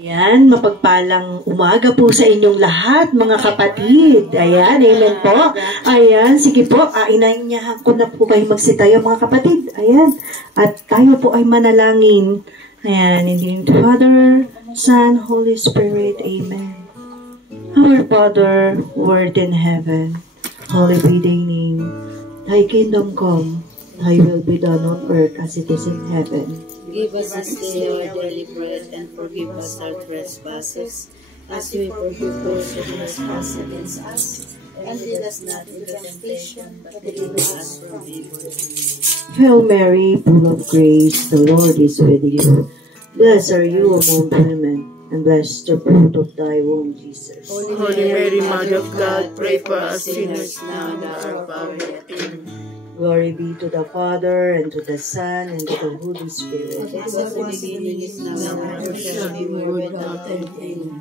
Ayan, mapagpalang umaga po sa inyong lahat, mga kapatid. Ayan, amen po. Ayan, sige po, inainyahan ko na po kayo magsitayo, mga kapatid. Ayan, at tayo po ay manalangin. Ayan, in the name of the Father, Son, Holy Spirit, amen. Our Father, who art in heaven, hallowed be thy name. Thy kingdom come, thy will be done on earth as it is in heaven. Give us this day our daily bread, and forgive us our trespasses, as we forgive those who trespass against us. And lead us not into temptation, but deliver us from evil. Hail Mary, full of grace, the Lord is with you. Blessed are you among women, and blessed the fruit of thy womb, Jesus. Holy Mary, Mother of God, pray for us sinners now and at our hour of death. Amen. Glory be to the Father, and to the Son, and to the Holy Spirit. As was in the beginning, is now, and ever shall be, world without end. Amen.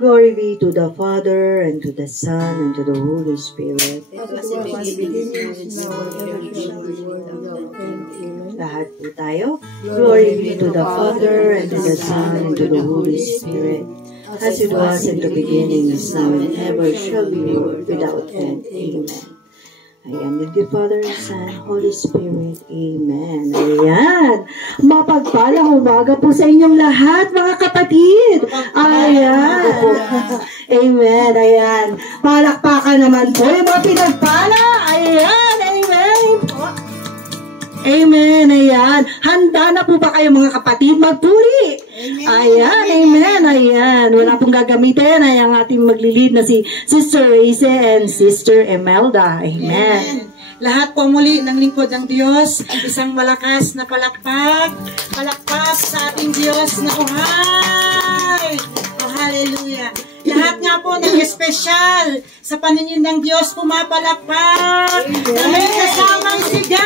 Glory be to the Father, and to the Son, and to the Holy Spirit. As was in the beginning, is now, and ever shall be, world without end. Amen. Lahat po tayo. Glory be to the Father, and to the Son, and to the Holy Spirit. As it was in the beginning, is now, and ever shall be, world without end. Amen. Ayan, with the Father, Son, Holy Spirit. Amen. Ayan. Mapagpalang umaga po sa inyong lahat, mga kapatid. Ayan. Amen. Ayan. Palakpakan naman po yung mga pinagpala. Ayan. Amen. Amen. Ayan. Handa na po ba kayo, mga kapatid? Magpuri. Ayan. Amen. Ayan. Wala pong gagamitin. Ay ang ating maglilid na si Sister Raice and Sister Emelda. Amen. Lahat po muli ng lingkod ng Diyos, isang malakas na palakpak. Palakpak sa ating Diyos na buhay. Oh, hallelujah. Lahat nga po ng espesyal sa paningin ng Diyos pumapalakpak. Dahil kasamang sigaw.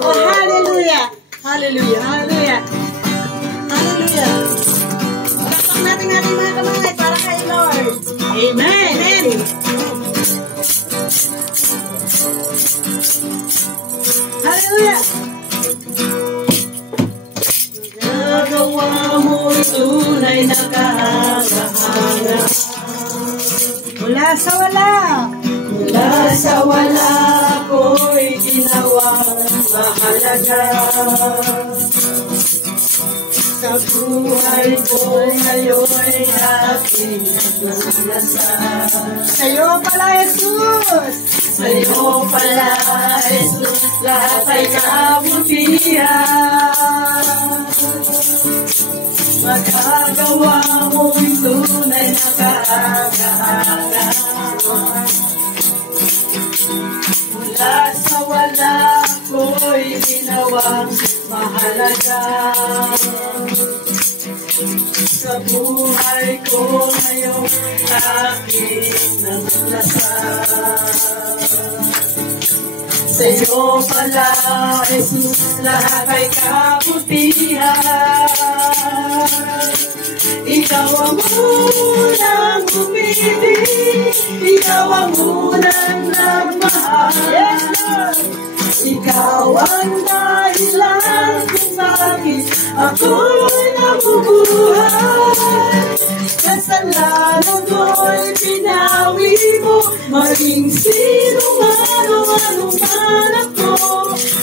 Oh, hallelujah. Hallelujah. Hallelujah. Hallelujah. Palakpak natin mga kamay para kay Lord. Amen. Amen. Hallelujah! Nagawa mo'y tunay na kahanga-hanga. Mula sa wala. Mula sa wala ko'y ginawang mahalaga. Sa buhay ko ngayon'y aking naglalasal. Sa'yo pala, Jesus! Sa'yo pala, Jesus, lahat ay kabutihan. Magagawa mo'y tunay na kahanga-hanga. Mula sa wala ko'y ginawang mahalaga. Sa buhay ko ngayon, aking naglasal. Sa'yo pala, Jesus, lahat ay kabutihan. Ikaw ang unang umibig, ikaw ang unang nagmahal. Ikaw ang dahilan kung bakit ako'y nabubuhay. Kasalanan ko'y pinawi mo, maging sino man o anuman ako.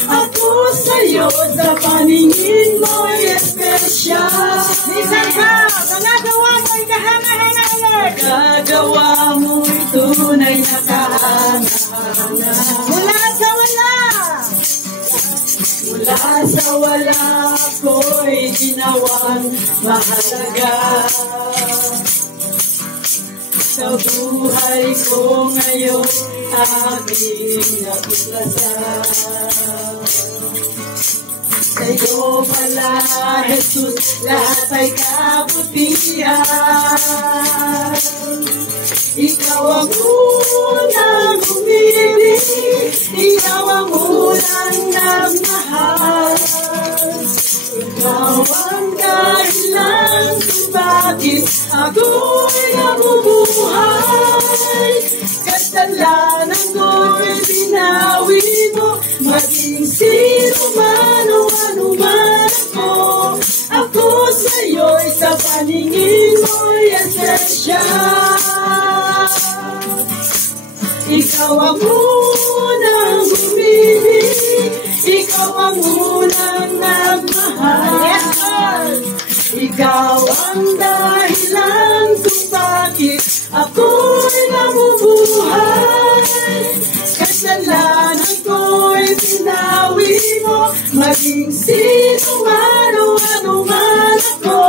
Ako sa'yo sa paningin mo'y espesyal. Nisan ka! Nagagawa mo'y kahanga-hanga, Lord! Nagagawa mo'y tunay na kahanga-hanga. Mula sa wala! Mula sa wala ko'y ginawang mahalaga. Sa buhay ko ngayon, aking napaglasal. Sa'yo pala, Jesus, lahat ay kabutihan. Ikaw ang unang umibig, ikaw ang unang nagmahal. Ikaw ang dahilan kung bakit ako'y nabubuhay. Kasalanan ko'y binawi mo, maging sino man o anuman ako. Ako sa'yo'y sa paningin mo'y espesyal. Ikaw ang unang bumibig, ikaw ang unang nagmahal. Ikaw ang dahilan kung bakit ako'y nabubuhay. Kasalanan ko'y pinawi mo, maging sino man o ano man ako.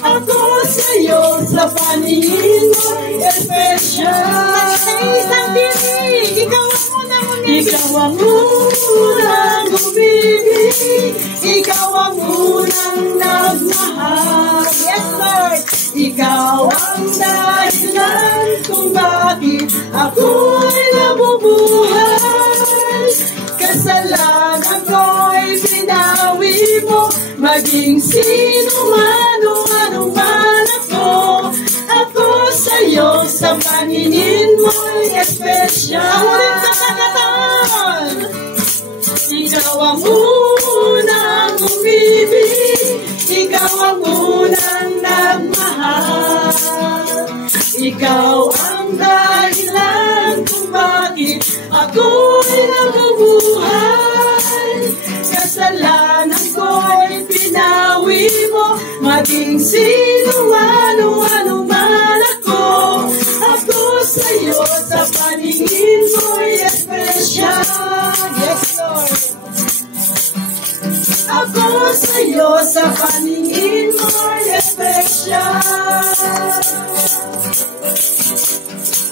Ako sa'yo sa paningin mo'y espesyal. Isang tinig, ikaw ang unang umibig. Ikaw ang unang umibig, ikaw ang unang nagmahal. Yes, Lord. Ikaw ang dahilan kung bakit ako'y nabubuhay. Kasalanan ko'y pinawi mo, maging sino man o ano man ako. Ako sa'yo sa paningin mo'y espesyal. Ulit sa pagkatan. Ikaw ang unang umibig, ikaw ang unang nagmahal. Ikaw ang dahilan kung bakit ako'y nabubuhay. Kasalanan ko'y pinawi mo, maging sino man o ano man ako. Ako sa'yo sa paningin mo'y espesyal. Yes, Lord. Ako sa'yo sa paningin mo'y espesyal.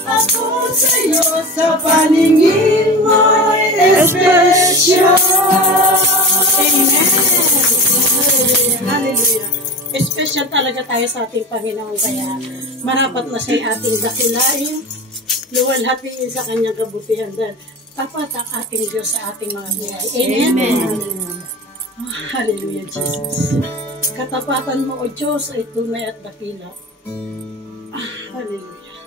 Ako sa'yo sa paningin mo'y espesyal. Amen. Hallelujah. Espesyal talaga tayo sa ating Panginoon, kaya marapat na siya ating dakilain, luwalhatiin sa kanyang kabutihan, dahil tapat ang ating Diyos sa ating mga buhay. Amen. Amen. Oh, hallelujah, Jesus. Katapatan mo, O Diyos, ay tunay at dakila. Hallelujah.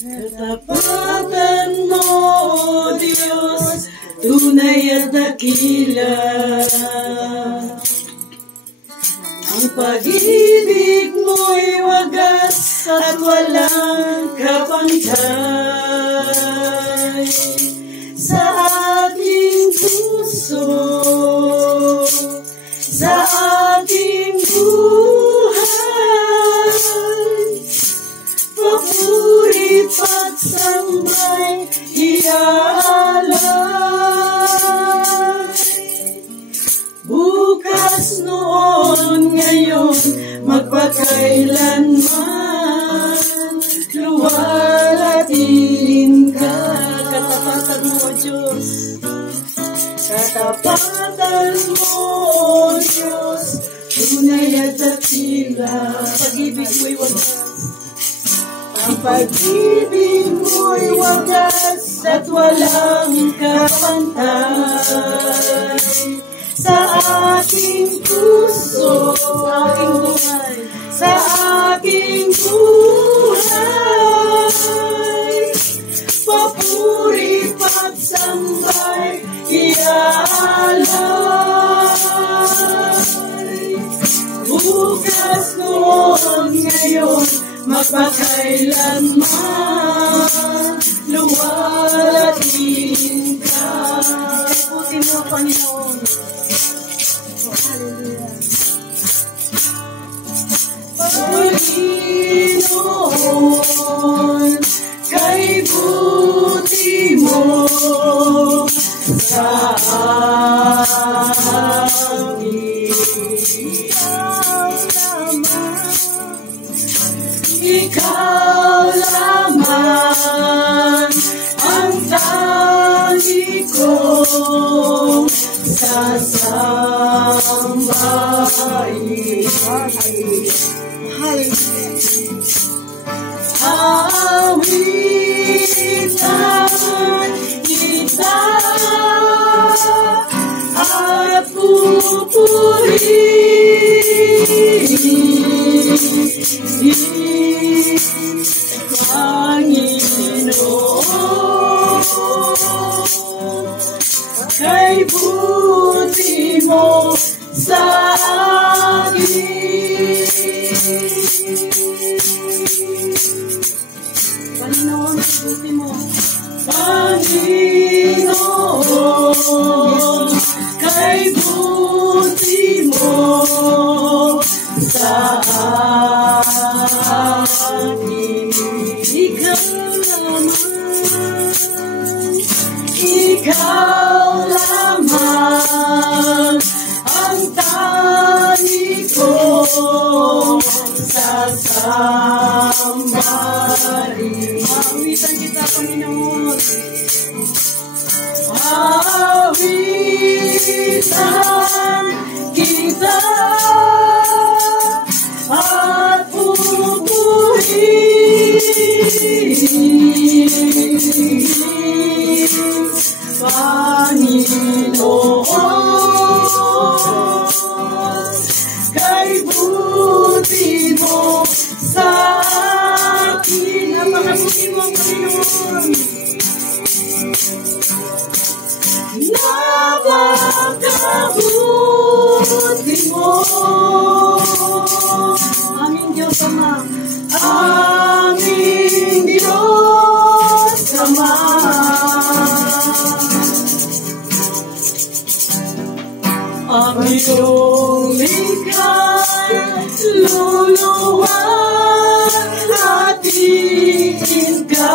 Katapatan mo, O Diyos, tunay at dakila. Ang pag-ibig mo'y wagas at walang kapantay. Sa ating puso, sa ating buhay, papuri pagsambay iaalay. Bukas, noon, ngayon, magpakailanman, luwalhatiin ka. Katapatan mo, O Diyos. Katapatan mo, O Diyos, tunay at dakila. Pag-ibig mo'y wagas. Ang pag-ibig mo'y wagas at walang kapantay. Sa aking puso, sa aking buhay, sa aking buhay, papuri pagsambay iaalay. Bukas, noon, ngayon, magpakailanman, luwalhatiin ka. Iputin mo, Panginoon. Panginoon, kay buti mo sa akin. Ikaw lamang ang tangi kong sasambahin. Awitan kita at pupurihin, Panginoon, kay buti mo sa sa akin. Ikaw lamang ang tani ko sasambahin. Awitan kita, Panginoon. Awitan kita at pupurihin, Panginoon, kay buti mo sa akin. Napakabuti mo, Panginoon. Napakabuti mo, aming Diyos Ama, aming Diyos Ama. Ang iyong likha't luluwalhatiin ka.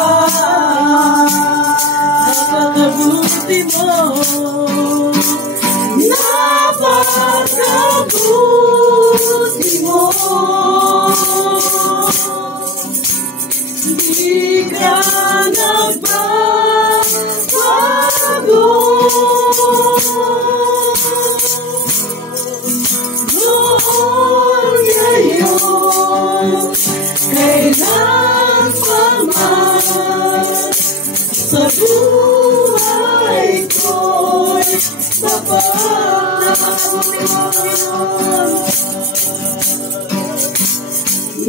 Napakabuti mo, napakabuti mo. Di ka nagbabago. Noon, ngayon, kailan pa man, sa buhay ko'y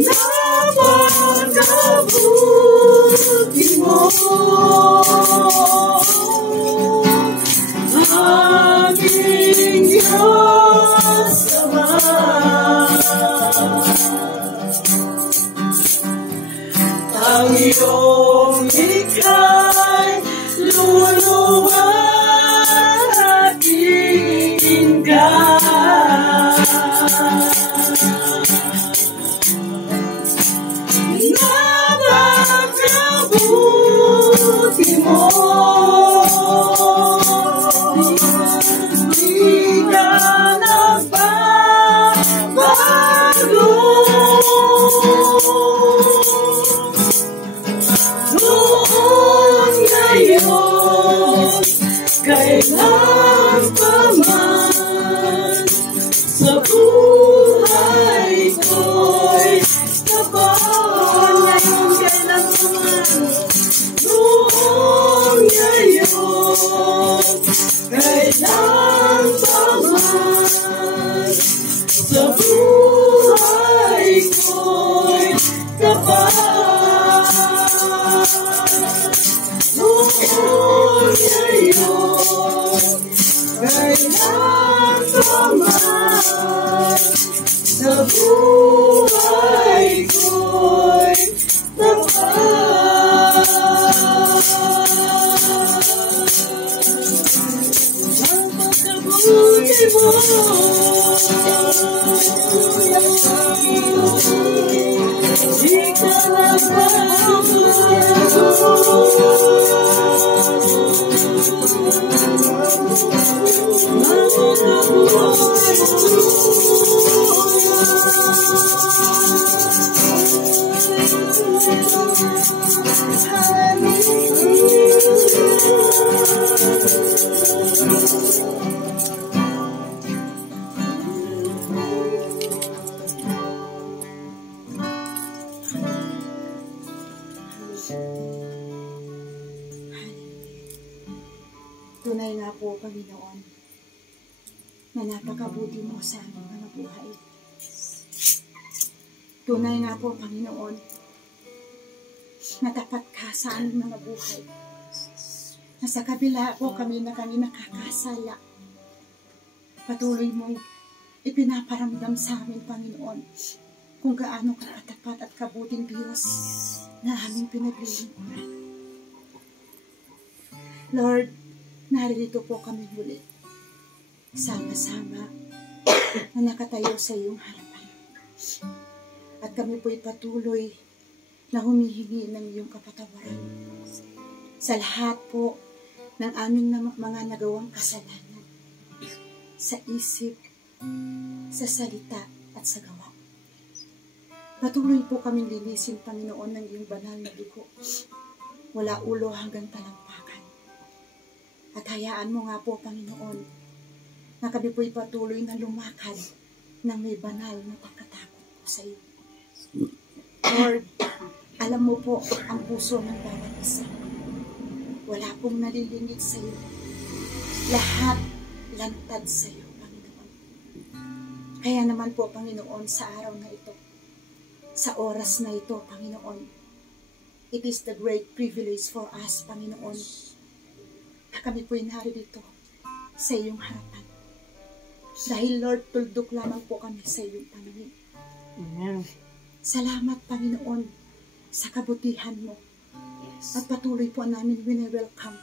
napakabuti mo, aming Diyos Ama. Ang iyong ika'y luluwalhatiin ka. Napakabuti mo, di ka nagbabago. Noon, ngayon, kailan pa man, sa buhay ko'y tapat. Ngayon, kailan pa man, noon, ngayon, kailan pa man, sa buhay ko'y tapat. Noon, ngayon, kailan pa man, sa buhay ko'y tapat. Napakabuti mo, di ka Tunay nga po, Panginoon, na napakabuti mo sa aming mga buhay. Tunay nga po, Panginoon, na tapat ka sa aming mga buhay. Na sa kabila po kami nakakasala, patuloy mong ipinaparamdam sa amin, Panginoon, kung gaano ka katapat at kabuting Diyos na aming pinaglilingkuran. Lord, naririto po kami muli, sama-sama na nakatayo sa iyong harapan. At kami po'y patuloy na humihingi ng iyong kapatawaran sa lahat po ng aming mga nagawang kasalanan, sa isip, sa salita, at sa gawa. Patuloy po kaming linisin, Panginoon, ng iyong banal na dugo, mula ulo hanggang talampakan. At hayaan mo nga po, Panginoon, na kami po'y patuloy na lumakad ng may banal na pagkatakot po sa iyo. Lord, alam mo po ang puso ng bawat isa. Wala pong nalilingit sa iyo. Lahat lantad sa iyo, Panginoon. Kaya naman po, Panginoon, sa araw na ito, sa oras na ito, Panginoon, it is the great privilege for us, Panginoon, na kami po'y narito sa iyong harapan. Dahil, Lord, tuldok lamang po kami sa iyong paningin. Amen. Salamat, Panginoon, sa kabutihan mo. At patuloy po namin wini-welcome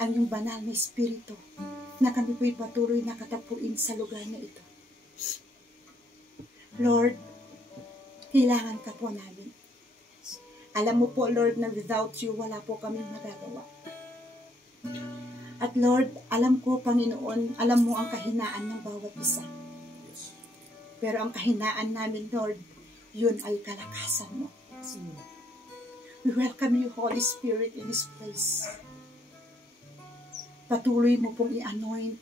ang iyong banal na Espiritu na kami po'y patuloy na katapuin sa lugar na ito. Lord, kailangan ka po namin. Alam mo po, Lord, na without you, wala po kaming magagawa. At Lord, alam ko, Panginoon, alam mo ang kahinaan ng bawat isa. Pero ang kahinaan namin, Lord, yun ay kalakasan mo. We welcome you, Holy Spirit, in this place. Patuloy mo pong i-anoint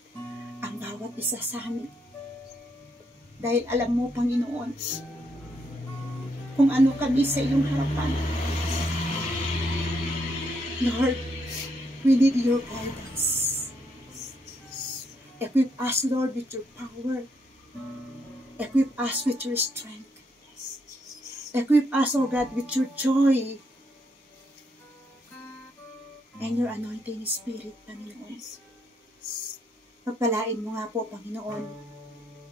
ang bawat isa sa amin. Dahil alam mo, Panginoon, kung ano kami sa iyong harapan. Lord, we need your guidance. Equip us, Lord, with your power. Equip us with your strength. Equip us, O God, with your joy and your anointing Spirit, Panginoon. Pagpalain mo nga po, Panginoon,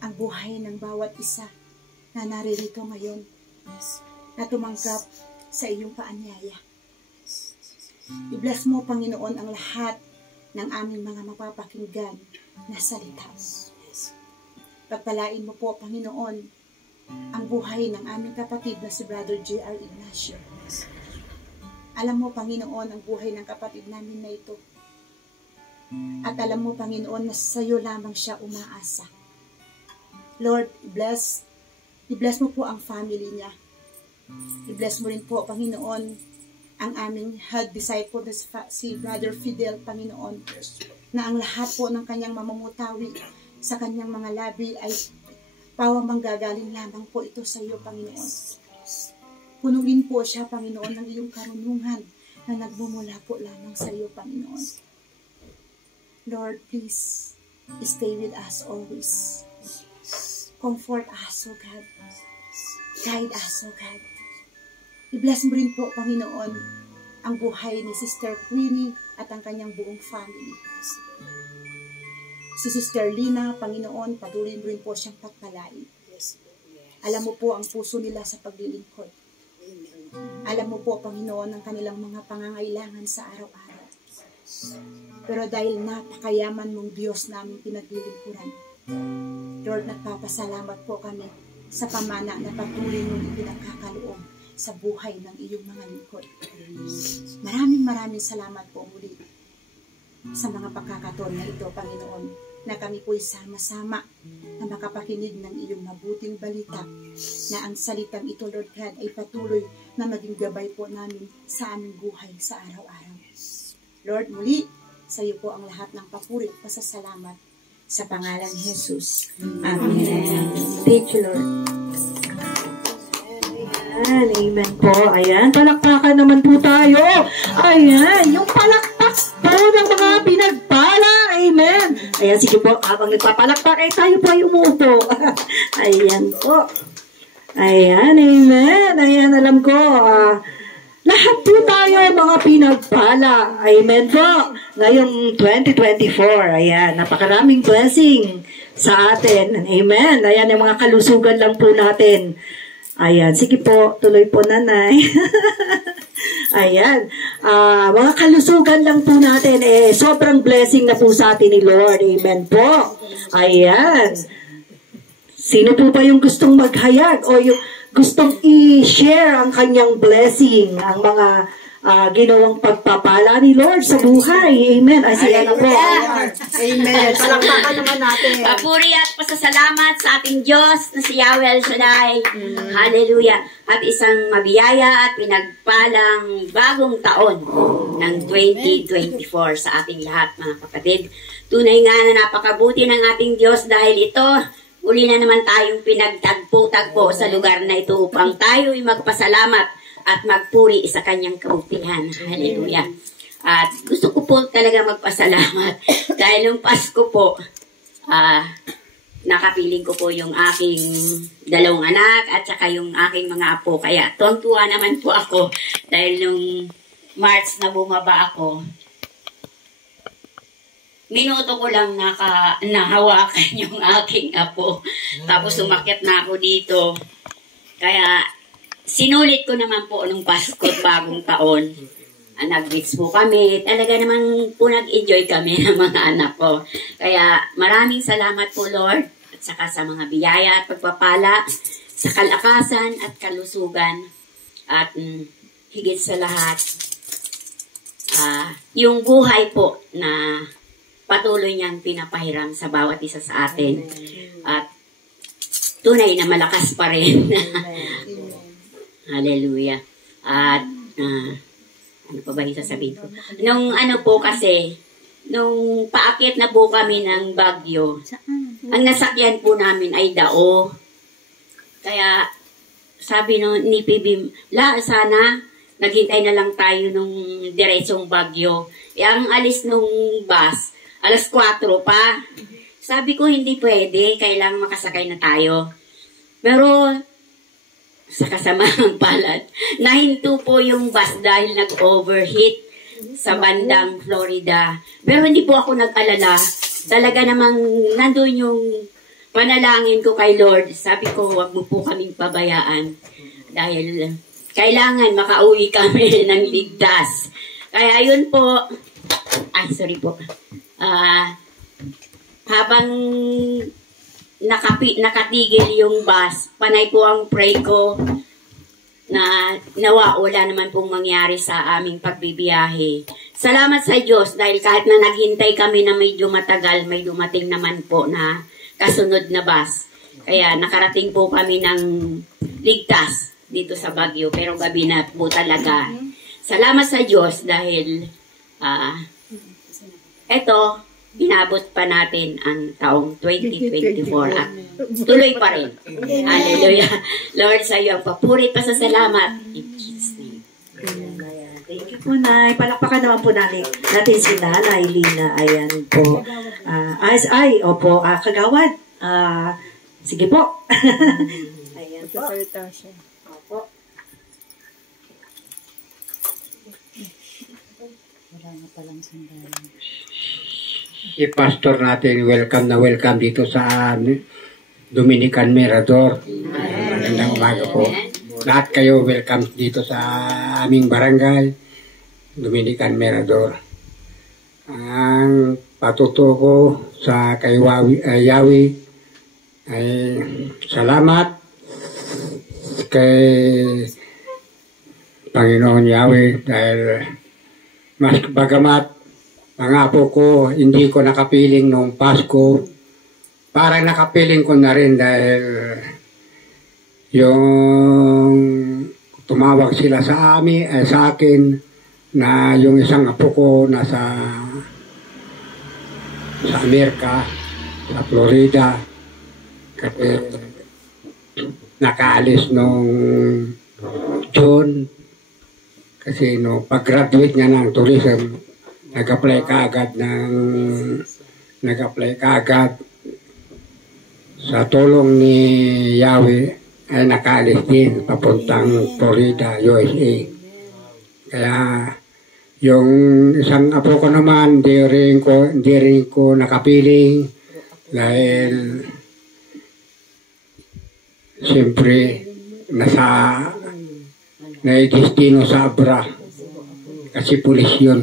ang buhay ng bawat isa na naririto ngayon na tumanggap sa iyong paanyaya. I-bless mo, Panginoon, ang lahat ng aming mga mapapakinggan na salita. Pagpalain mo po, Panginoon, ang buhay ng aming kapatid na si Brother J.R. Ignacio. Alam mo, Panginoon, ang buhay ng kapatid namin na ito. At alam mo, Panginoon, na sa iyo lamang siya umaasa. Lord, i-bless mo po ang family niya. I-bless mo rin po, Panginoon, ang aming head disciple na si Brother Fidel, Panginoon, na ang lahat po ng kanyang mamamutawi sa kanyang mga labi ay pawang manggagaling lamang po ito sa iyo, Panginoon. Punuin po siya, Panginoon, ng iyong karunungan na nagmumula po lamang sa iyo, Panginoon. Lord, please, stay with us always. Comfort us, O God. Guide us, O God. I-bless mo rin po, Panginoon, ang buhay ni Sister Queenie at ang kanyang buong family. Si Sister Lina, Panginoon, patuloy mo rin po siyang pagpalain. Alam mo po ang puso nila sa paglilingkod. Alam mo po, Panginoon, ang kanilang mga pangangailangan sa araw-araw. Pero dahil napakayaman mong Diyos namin pinaglilingkuran, Lord, nagpapasalamat po kami sa pamana na patuloy mong ipinagkakaloob sa buhay ng iyong mga lingkod. Maraming salamat po muli sa mga pagkakataon na ito, Panginoon, na kami po'y sama-sama na makapakinig ng iyong mabuting balita na ang salitang ito, Lord God, ay patuloy na maging gabay po namin sa aming buhay sa araw-araw. Lord, muli, sa iyo po ang lahat ng papuri at pasasalamat sa pangalan ni Jesus. Amen. Thank you, Lord. Ayan, amen po. Ayan, palakpakan naman po tayo. Ayan, yung palakpak po ng mga pinagpala. Amen. Ayan, sige po, habang nagpapalakpak, tayo po ay umuupo. Ayan po. Ayan, amen. Ayan, alam ko, lahat po tayo mga pinagpala. Amen po. Ngayong 2024, ayan, napakaraming blessing sa atin. Amen. Ayan, yung mga kalusugan lang po natin. Ayan, sige po, tuloy po, nanay. Ayan, mga kalusugan lang po natin, sobrang blessing na po sa atin ni Lord. Amen po. Ayan. Sino po ba yung gustong maghayag o yung gustong i-share ang kanyang blessing, ang mga ginawang pagpapala ni Lord sa buhay? Amen. Ay, siya na po. Amen. Palakpakan naman natin. Papuri at pasasalamat sa ating Diyos na si Yahweh El Shaddai. Hallelujah. At isang mabiyaya at pinagpalang bagong taon ng 2024 sa ating lahat, mga kapatid. Tunay nga na napakabuti ng ating Diyos dahil ito, uli na naman tayong pinagtagpo-tagpo sa lugar na ito upang tayo'y magpasalamat at magpuri sa kanyang kabutihan. Hallelujah. At gusto ko po talaga magpasalamat dahil yung Pasko po, nakapiling ko po yung aking dalawang anak at saka yung aking mga apo. Kaya tuwang-tuwa naman po ako dahil nung March na bumaba ako, minuto ko lang nahawakan yung aking apo. Tapos umakyat na ako dito. Kaya sinulit ko naman po nung Pasko at bagong taon. Nag-beach po kami. Talaga naman po nag-enjoy kami ng mga anak ko. Kaya maraming salamat po, Lord. At saka sa mga biyaya at pagpapala, sa kalakasan at kalusugan. At higit sa lahat, yung buhay po na patuloy niyang pinapahiram sa bawat isa sa atin. At tunay na malakas pa rin. Hallelujah. At, ano pa ba yung sasabihin ko? Nung ano po kasi, nung paakit na po kami ng Bagyo, ang nasakyan po namin ay dao. Kaya, sabi ni PB, sana, naghintay na lang tayo nung diretsong Bagyo. Ang alis nung bus, 4:00 pa. Sabi ko, hindi pwede, kailangan makasakay na tayo. Pero, sa kasamaang palad, nahinto po yung bus dahil nag-overheat sa bandang Florida. Pero hindi po ako nag-alala. Talaga namang nandun yung panalangin ko kay Lord. Sabi ko, wag mo po kaming pabayaan. Dahil kailangan makauwi kami ng ligtas. Kaya yun po, habang nakatigil yung bus, panay po ang pray ko na nawa wala naman pong mangyari sa aming pagbibiyahe. Salamat sa Diyos dahil kahit na naghintay kami na medyo matagal, may dumating naman po na kasunod na bus. Kaya nakarating po kami ng ligtas dito sa Baguio, pero gabi na po talaga. Salamat sa Diyos dahil eto, inabot pa natin ang taong 2024 at tuloy pa rin. Hallelujah. Lord, sa iyo ang papuri pa sa salamat. In Jesus' name. Thank you po, Nay. Palakpakan naman po natin si Nanay Lina. Ayan po. Opo, kagawad. Sige po. Ayan po. Opo. Wala na palang sandalan. Si pastor natin, welcome na welcome dito sa Dominican Mirador. Magandang umaga po. Lahat kayo welcome dito sa aming barangay, Dominican Mirador. Ang patuto ko sa kay Yahweh ay salamat kay Panginoon Yahweh dahil mas bagamat mga apo ko, hindi ko nakapiling nung Pasko. Parang nakapiling ko na rin dahil yung tumawag sila sa akin na yung isang apo ko nasa Amerika, sa Florida. Kasi nakaalis nung June. Kasi no, pag-graduate niya ng tourism, nag-apply kaagad sa tulong ni Yahweh ay nakaalis din papuntang Florida, USA. Kaya yung isang apo ko naman hindi rin ko nakapiling dahil siyempre naidestino sa Abra kasi pulis yun.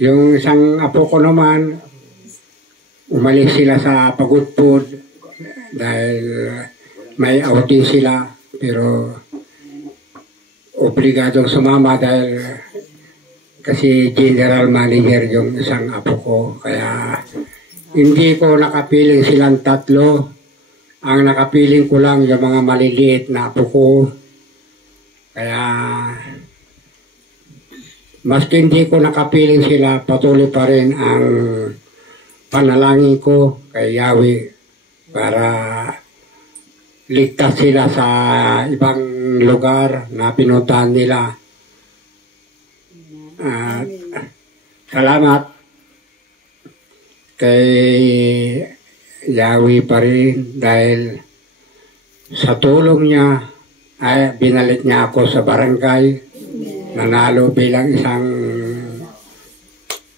Yung isang apo ko naman, umalis sila sa Pagudpud, dahil may outing sila pero obligadong sumama dahil kasi general manager yung isang apo ko. Kaya hindi ko nakapiling silang tatlo. Ang nakapiling ko lang yung mga maliliit na apo ko. Kaya maski hindi ko nakapiling sila, patuloy pa rin ang panalangin ko kay Yahweh para ligtas sila sa ibang lugar na pinuntahan nila. At salamat kay Yahweh pa rin dahil sa tulong niya ay binalik niya ako sa barangay. Nanalo bilang isang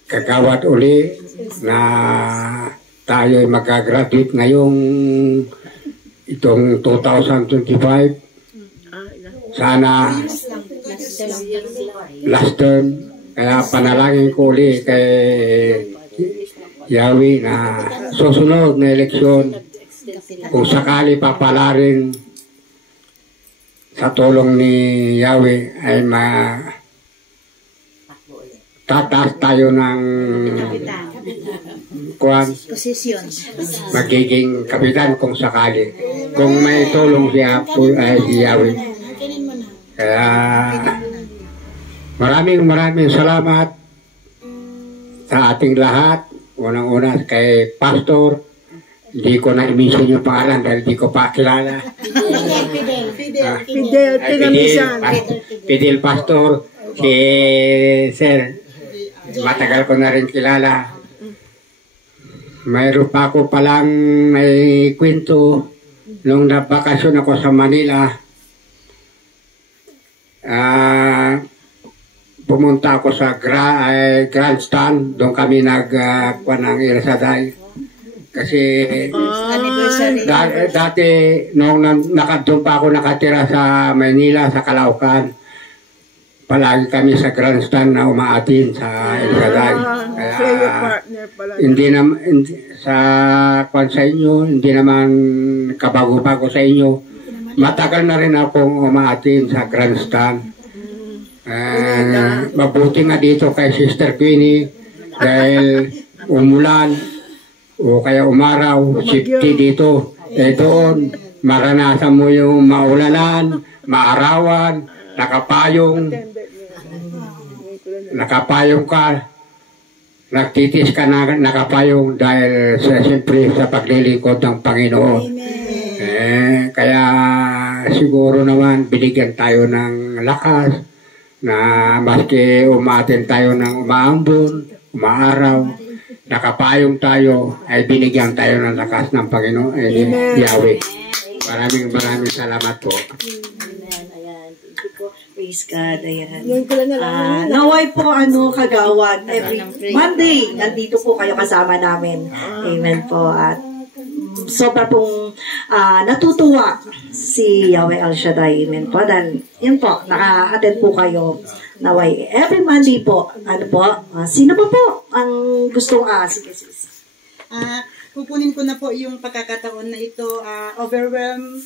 kagawad uli na tayo ay mag-graduate ngayong itong 2025. Sana last term. Kaya panalangin ko uli kay Yahweh na susunod na eleksyon kung sakali papalarin sa tulong ni Yahweh ay tataas tayo ng Posisyon. magiging kapitan kung sakali. Kung may tulong siya ay si Yahweh. Kaya maraming salamat sa ating lahat. Unang-una kay Pastor. Hindi ko na i-mention yung pangalan dahil hindi ko pa kilala. Fidel Pastor, si Sir, matagal ko na rin kilala. Mayroon pa ako palang may kwento nung nabakasyon ako sa Manila. Pumunta ako sa grandstand, doon kami nagkuha ng irasaday. Kasi dati nung doon pa ako nakatira sa Manila, sa Calaucan, palagi kami sa grandstand na umaatin sa irasaday. Kaya hindi naman sa kwan sa inyo, hindi naman kabago-bago sa inyo. Matagal na rin akong umaatin sa grandstand. Mabuti nga dito kay Sister Queenie dahil umulan o kaya umaraw, safety dito. Doon, maranasan mo yung maulanan, maarawan, nakapayong ka, nagtitis ka na nakapayong dahil siyempre sa paglilingkod ng Panginoon. Kaya siguro naman binigyan tayo ng lakas na maski umatin tayo ng umaambon, umaaraw, nakapayong tayo, ay binigyan tayo ng lakas ng Panginoon, Yahweh. Maraming salamat po. Praise God, ayan. Naway po, kagawad, every Monday, nandito po kayo kasama namin. Amen po. At sobra pong natutuwa si Yahweh El Shaddai. Amen po. Dahil, yun po, naka-attend po kayo. Naway, every Monday po, sino pa po ang gustong sige, sis? Kukunin ko na po yung pagkakataon na ito. Overwhelmed,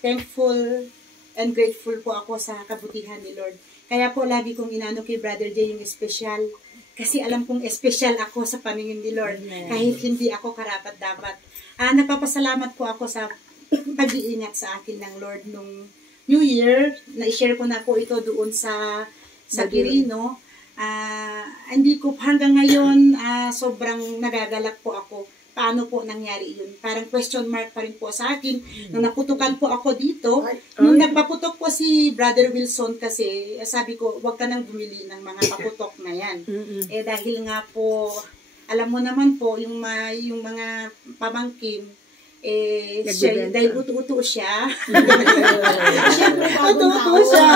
thankful, and grateful po ako sa kabutihan ni Lord. Kaya po lagi kong inano kay Brother Jay yung espesyal. Kasi alam kong espesyal ako sa paningin ni Lord. Kahit hindi ako karapat-dapat. Napapasalamat po ako sa pag-iingat sa akin ng Lord nung New Year. Na-share ko na po ito doon sa Quirino. Hindi ko hanggang ngayon sobrang nagagalak po ako. Paano po nangyari yun? Parang question mark pa rin po sa akin. Nung naputukan po ako dito, nung nagpaputok po si Brother Wilson kasi, sabi ko, wag ka nang bumili ng mga paputok na yan. Dahil nga po, alam mo naman po, yung mga pamangkin, dahil utu-utu siya. Utu-utu siya.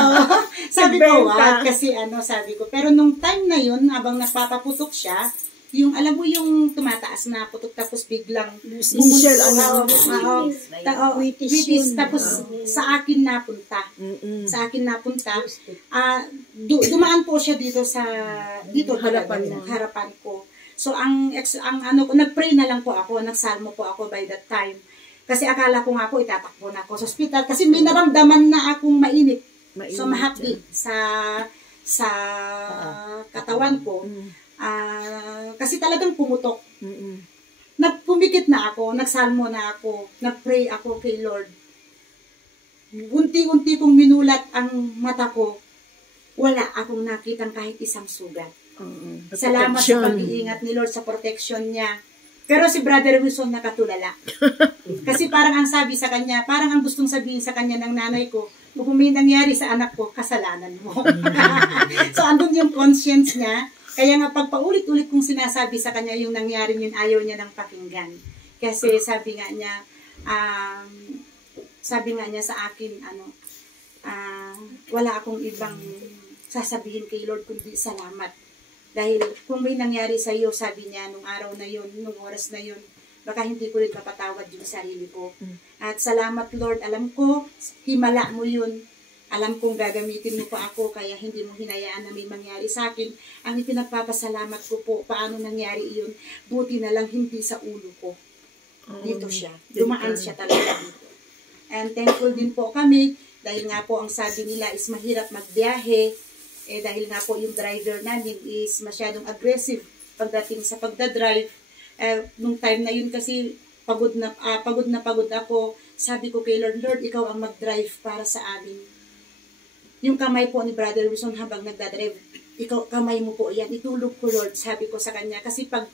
Sabi ko, kasi sabi ko. Pero nung time na yun, habang nagpapaputok siya, yung alam mo yung tumataas na putok tapos biglang tapos sa akin napunta. Dumaan po siya dito harapan ko. So ang nagpray na lang po ako, nagsalmo po ako by that time. Kasi akala ko nga po itatakbo na ako sa hospital kasi may naramdaman na akong mainit. So mahapdi sa katawan ko. Kasi talagang pumutok. Nagpumikit na ako, nagsalmo na ako, nagpray ako kay Lord. Unti-unti kong minulat ang mata ko, wala akong nakitang kahit isang sugat. Salamat sa pag-iingat ni Lord sa protection niya. Pero si Brother Wilson nakatulala. Kasi parang ang sabi sa kanya, parang ang gustong sabihin sa kanya ng nanay ko, kung may nangyari sa anak ko, kasalanan mo. So andun yung conscience niya. Kaya nga pag paulit-ulit kong sinasabi sa kanya yung nangyari yun, ayaw niya ng pakinggan. Kasi sabi nga niya sa akin, wala akong ibang sasabihin kay Lord kundi salamat. Dahil kung may nangyari sa iyo, sabi niya, nung araw na yun, nung oras na yun, baka hindi ko rin mapatawad yung sarili ko. At salamat Lord, alam ko, himala mo yun. Alam kong gagamitin mo pa ako, kaya hindi mo hinayaan na may mangyari sa akin. Ang ipinagpapasalamat ko po, paano nangyari iyon, buti na lang hindi sa ulo ko. Dito siya. Dumaan siya talaga dito. And thankful din po kami, dahil nga po ang sabi nila is mahirap magbiyahe, dahil nga po yung driver namin is masyadong aggressive pagdating sa pagdadrive. Nung time na yun kasi pagod na pagod ako, sabi ko kay Lord, ikaw ang mag-drive para sa amin. Yung kamay po ni Brother Wilson habang nagdadrive, ikaw, kamay mo po yan, itulog ko Lord, sabi ko sa kanya. Kasi pag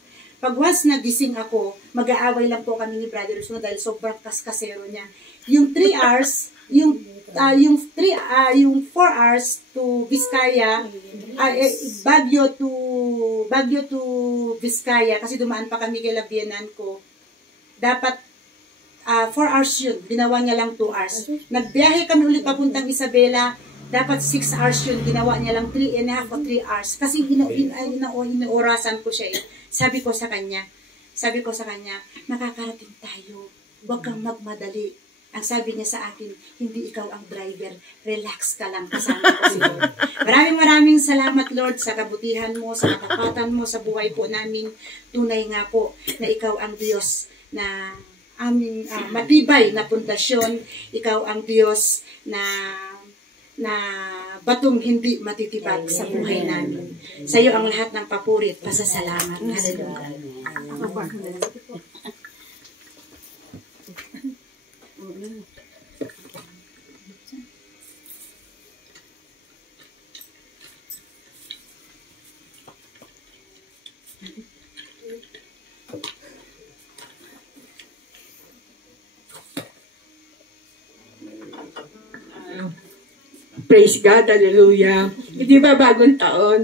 once nagising ako, mag-aaway lang po kami ni Brother Wilson dahil sobrang kaskasero niya. Yung 3 hours, yung 4 hours to Vizcaya, Baguio to Vizcaya, kasi dumaan pa kami kay Labianan ko. Dapat 4 hours yun, ginawa niya lang 2 hours. Nagbiyahe kami ulit papuntang Isabela, dapat 6 hours yun, ginawa niya lang 3.5 o 3 hours. Kasi inuorasan ko siya. Sabi ko sa kanya, nakakarating tayo, huwag kang magmadali. Ang sabi niya sa akin, hindi ikaw ang driver, relax ka lang, kasama ko si Lord. Maraming salamat Lord sa kabutihan mo, sa katapatan mo sa buhay po namin. Tunay nga po na ikaw ang Diyos na aming matibay na pundasyon. Ikaw ang Diyos na batong hindi matitibag sa buhay namin. Sa iyo ang lahat ng papurit, pasasalamat. Hallelujah. Praise God, hallelujah. Hindi ba bagong taon?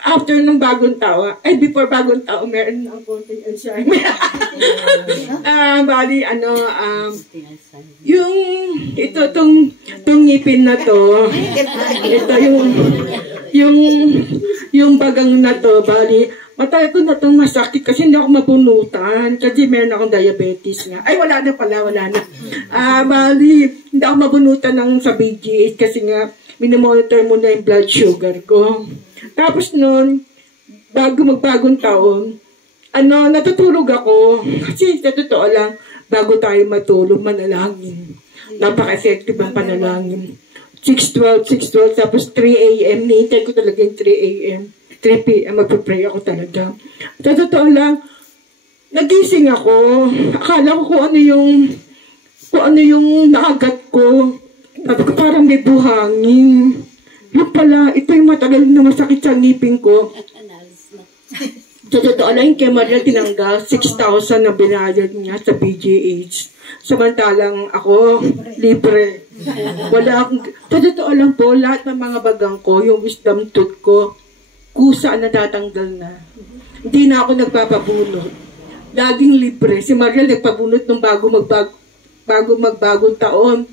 After nung bagong taon, before bagong taon, meron ng konting anxiety. Itong ngipin na to, ito yung bagang na to, matagal ko na itong masakit kasi hindi ako mabunutan. Kasi meron akong diabetes nga. Wala na. Hindi ako mabunutan sa BGH kasi nga, minomonitor mo na yung blood sugar ko. Tapos noon, bago magbagong taon, natutulog ako. Kasi sa totoo lang, bago tayo matulog, manalangin. Napaka-effective ang panalangin. 6:12, tapos 3 a.m. Nihintay ko talaga yung 3 a.m. 3 p.m. magpapray ako talaga. Sa totoo lang, nagising ako. Akala ko kung ano yung nakagat ko. Sabi ko parang may buhangin. Yung pala, ito yung matagal na masakit sa ngipin ko. Sa totoo lang, yung kay Maria tinanggal, 6,000 na binayad niya sa BGH. Samantalang ako, libre. Wala akong, sa totoo lang po, lahat ng mga bagang ko, yung wisdom tooth ko, kusa na tatanggal na. Hindi na ako nagpapabunot. Laging libre. Si Maria nagpabunot nung bago magbagong taon.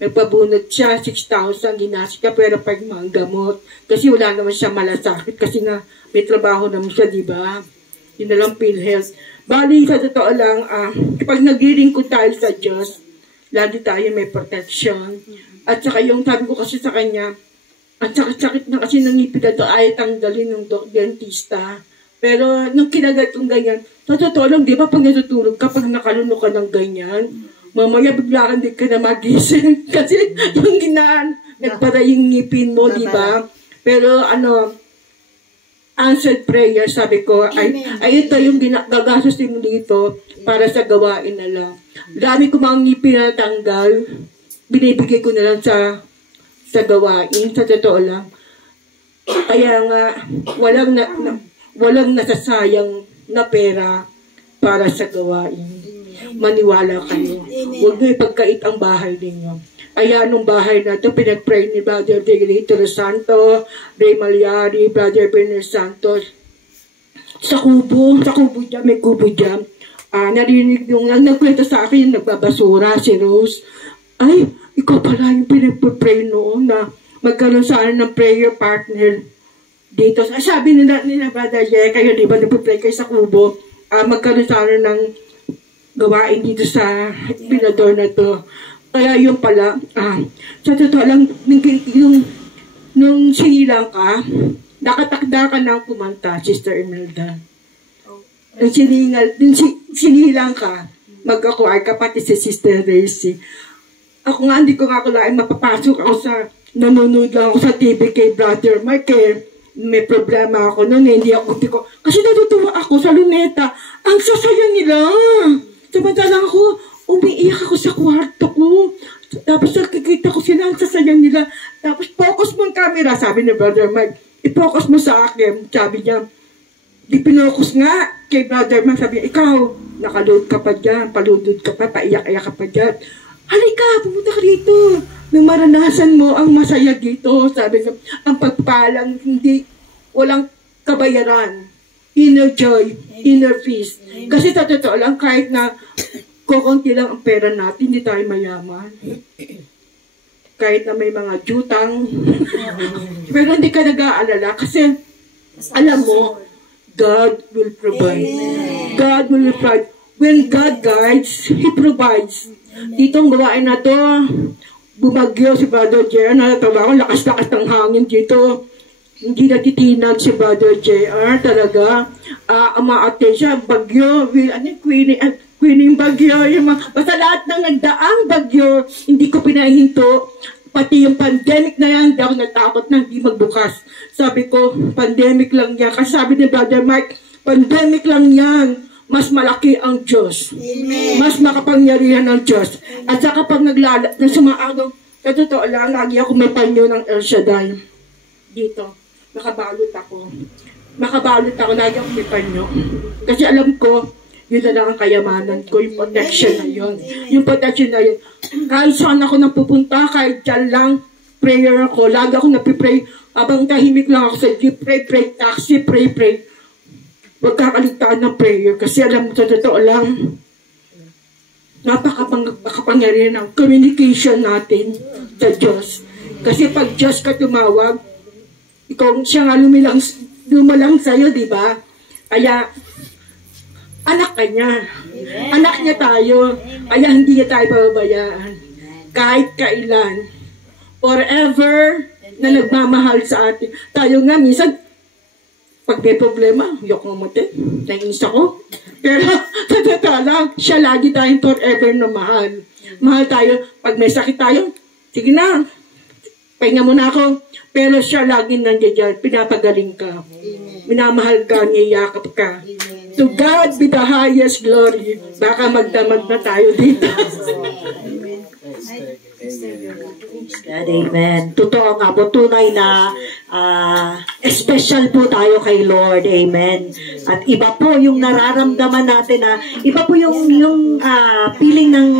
Nagpabunot siya, 6,000, ginastos ka, pero pag mga gamot. Kasi wala naman siya malasakit kasi nga may trabaho naman siya, di ba? Yun na lang PhilHealth. Bali, sa totoo lang, kapag nagiring ko tayo sa Diyos, lagi tayo may protection. At saka yung sabi ko kasi sa kanya, at sakit na kasi ng ngipin na ito, ay tanggalin ng dentista. Pero nung kinagat kong ganyan, sa totoo lang, di ba pag natutulog ka, pag nakalunok ka ng ganyan, mamaya bigla hindi ka na magising. Kasi yung nagpara yung ngipin mo, di ba? Pero answered prayer, sabi ko, ay ito yung gagastusin mo dito para sa gawain na lang. Dami ko mga ngipin na tanggal, binibigay ko na lang sa gawain, sa totoo lang. Kaya nga, walang nasasayang na pera para sa gawain. Maniwala kayo. Huwag niyo ipagkait ang bahay ninyo. Kaya nung bahay na ito, pinag-pray ni Brother Delito Santo, Ray Malyari, Brother Bernard Santos. Sa kubo dyan, may kubo dyan. Narinig yung nagkwento sa akin, nagbabasura si Rose. Ay, ikaw pala yung pinag-pray noon na magkaroon saan ng prayer partner dito. Sabi nila Brother Jay, kayo di ba nagpipray kayo sa kubo, magkaroon saan ng gawain dito sa pinador na to. Kaya yung pala, sa totoo lang, nung sinilang ka, nakatakda ka ng kumanta, Sister Imelda. Nung sinilang ka, mag-acquire ka pati si Sister Racy. Ako nga, hindi ko nga kulain mapapasok ako nanonood lang ako sa TV kay Brother Mark, may problema ako noon, hindi ko, kasi natutuwa ako sa luneta, ang sasaya nila. Samantalang ako, umiiyak ako sa kwarto ko. Tapos nakikita ko sila, ang sasaya nila. Tapos focus mo ang camera, sabi ni Brother Mike, i-focus mo sa akin. Sabi niya, di pinocus nga kay Brother Mike. Sabi niya, ikaw, nakaload ka pa dyan, paludod ka pa, paiyak-iyak ka pa dyan. Halika, pumunta ka dito. Nang maranasan mo ang masaya dito. Sabi niya, ang pagpalang walang kabayaran. Inner joy, inner peace. Kasi sa totoo lang, kahit na kukunti lang ang pera natin, hindi tayo mayaman. Kahit na may mga jutang. Pero hindi ka nag-aalala kasi alam mo, God will provide. God will provide. When God guides, He provides. Ditong gawain na to, bumagyo si Brother JR, natatawa ko, lakas-lakas ng hangin dito. Hindi natitinag si Brother JR talaga. Ama-atin siya, bagyo, Queening bagyo, basta lahat ng nagdaang bagyo, hindi ko pinahinto. Pati yung pandemic na yan, hindi ako natakot na hindi magbukas. Sabi ko, pandemic lang yan. Kasi sabi ni Brother Mark, pandemic lang yan. Mas malaki ang Diyos. Amen. Mas makapangyarihan ng Diyos. At saka pag sumaagaw, sa totoo lang, lagi ako may panyo ng El Shaddai. Dito, nakabalot ako. Lagi ako may panyo. Kasi alam ko, yun na lang ang kayamanan ko, yung protection na yun. Yung protection na yun. Kahit saan ako napupunta, kahit dyan lang, prayer ako. Lagi ako napipray. Habang tahimik lang ako sa jeep, pray, taxi, pray. Huwag kakaligtaan ng prayer. Kasi alam mo, sa totoo lang, napakapangyarihan ng communication natin sa Diyos. Kasi pag Diyos ka tumawag, ikaw siya nga lumalang sa'yo, di ba? Kaya, anak ka niya. Amen. Anak niya tayo. Kaya hindi niya tayo pababayaan. Kahit kailan. Forever na nagmamahal sa atin. Tayo nga, minsan, pag may problema, yok mo mutin. Nainis ako. Pero, sa lang, siya lagi tayong forever na mahal. Mahal tayo. Pag may sakit tayo, sige na. Pahinga muna ako. Pero siya lagi nandiyan. Pinapagaling ka. Minamahal ka, niyayakap ka. To God be the highest glory. Baka magdamag na tayo dito. God, amen. Totoo nga po, tunay na special po tayo kay Lord. Amen. At iba po yung nararamdaman natin na iba po yung feeling ng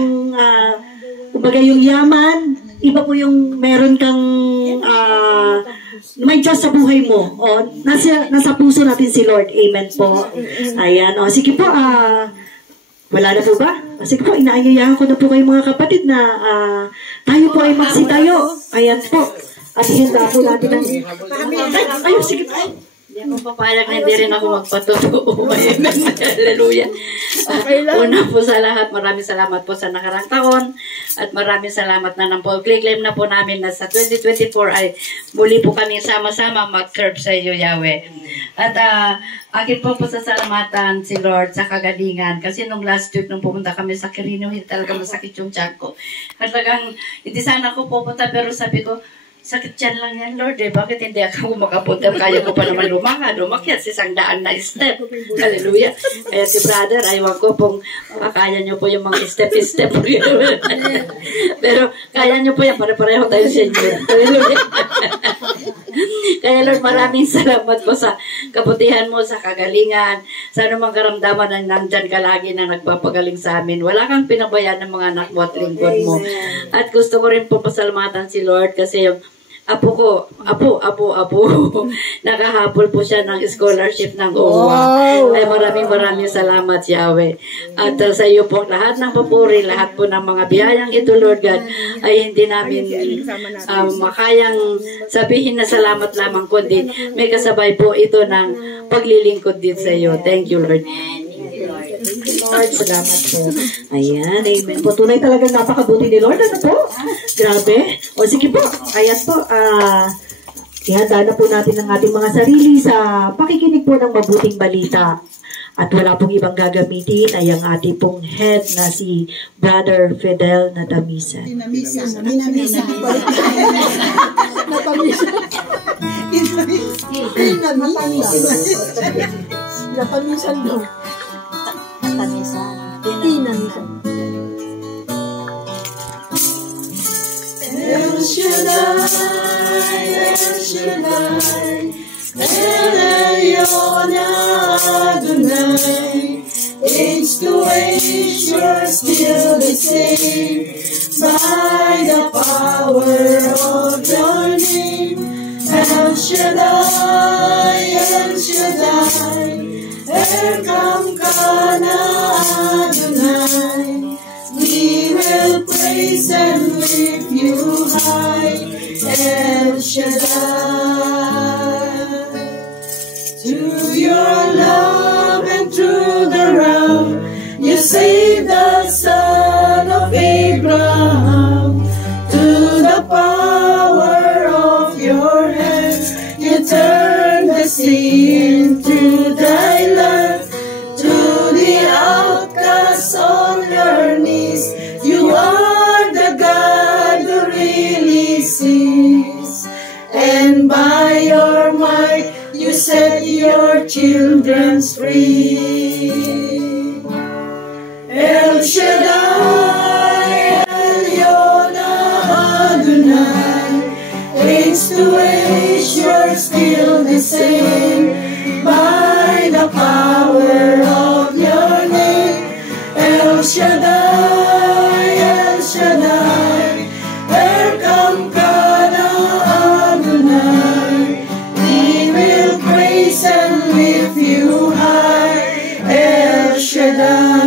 kumbaga yung yaman, iba po yung meron kang may Diyos sa buhay mo. O, nasa puso natin si Lord. Amen po. Ayan. O, sige po, wala na po ba? Sige po, inaanyayahan ko na po kayo mga kapatid na tayo po ay magsitayo. Ayan po. At handa po natin ang... Ayun, sige po. Hindi ako papayag na hindi rin ako magpatotoo. Amen. Hallelujah. Una po sa lahat, maraming salamat po sa nakarang taon. At maraming salamat na nang po. Claim na po namin na sa 2024 ay muli po kami sama-sama mag-serve sa iyo, Yahweh. At akin po sasalamatan si Lord sa kagalingan. Kasi nung last week, nung pumunta kami sa Quirino, hindi talaga masakit yung tiyan ko. Talagang, hindi sana ako pupunta, pero sabi ko, sakit yan lang yan, Lord. Bakit hindi ako makapunta? Kaya ko pa naman lumakyat sa 100 na step. Hallelujah. Kaya si brother, ayaw ko pong kaya nyo po yung mga step-step. Pero kaya nyo po yan, pare-pareho tayo sa inyo. Hallelujah. Kaya Lord, maraming salamat po sa kabutihan mo, sa kagalingan, sa anumang karamdaman na nandyan ka lagi na nagpapagaling sa amin. Wala kang pinabayaan ng mga anak mo at lingkod mo. At gusto ko rin po pasalamatan si Lord kasi yung apo ko, nakahabol po siya ng scholarship ng OWA. Ay maraming salamat, Yahweh. At sa iyo po, lahat ng papuri, lahat po ng mga biyayang ito, Lord God, ay hindi namin makayang sabihin na salamat lamang, kundi may kasabay po ito ng paglilingkod din sa iyo. Thank you, Lord. Lord, salamat po. Ayan, amen po. Tunay talagang napakabuti ni Lord. Ano po? Grabe. O sige po, ayan po. Ihanda na po natin ang ating mga sarili sa pakikinig po ng mabuting balita. At wala pong ibang gagamitin ay ang ating pong head na si Brother Fidel Natamisan. El Shaddai, El Shaddai, El Elyon Adonai, age to age you're still the same, by the power of your name. El Shaddai, El Shaddai, Elkamkana Adonai, we will praise and lift you high, El Shaddai. Through your love and through the realm, you saved the son of Abraham. To the power of your hands, you turned the sea into thy land. To the outcasts on your knees, you are the God who really sees. And by your might, you set your children free. El Shaddai, Elyon Adonai, age to age you're still the same, by the power of your name. El Shaddai, El Shaddai, Elkamkana Adonai, we will praise and lift you high, El Shaddai.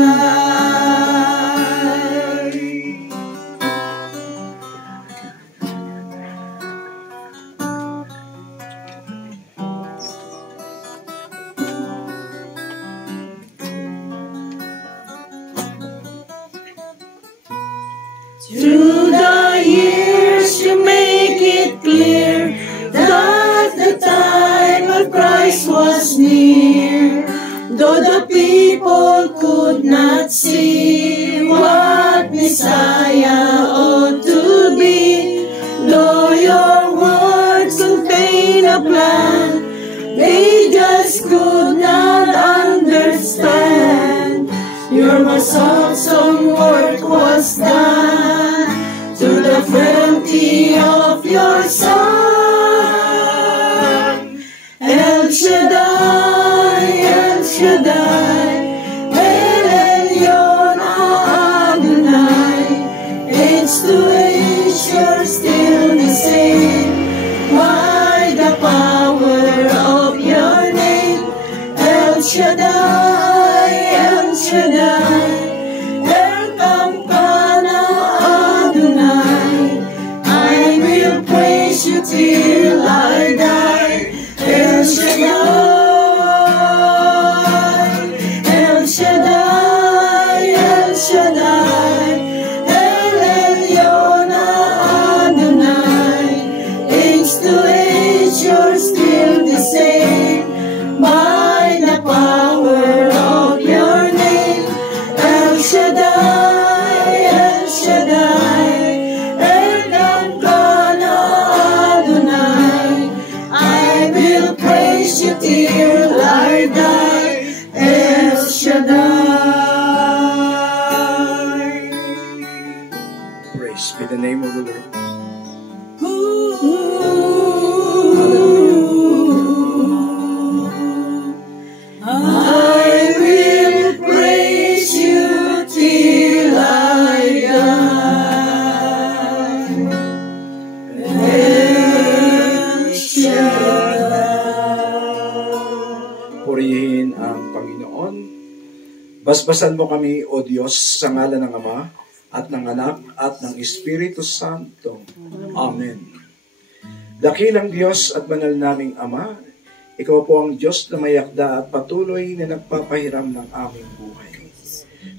Through the years you make it clear that the time of Christ was near. Though the people could not see what Messiah ought to be, though your words contain a plan, they just could not understand. Your most awesome work was done to the frailty of your Son. El Shaddai, El Shaddai, El Elyon Adonai, age to age you're still the same, by the power of your name. El Shaddai, El Shaddai, Elkamkana Adonai, I will praise you till I die. El Shaddai, El Shaddai, El Shaddai, El Elyon Adonai, age to age you're still the same, Praise be the name of the Lord. I will praise you till I die. El Shaddai. Purihin ang Panginoon. Basbasan mo kami, O Diyos, sa ngalan ng Ama, at ng Anak, at ng Espiritu Santo. Amen. Dakilang Diyos at banal naming Ama, Ikaw po ang Diyos na may akda at patuloy na nagpapahiram ng aming buhay.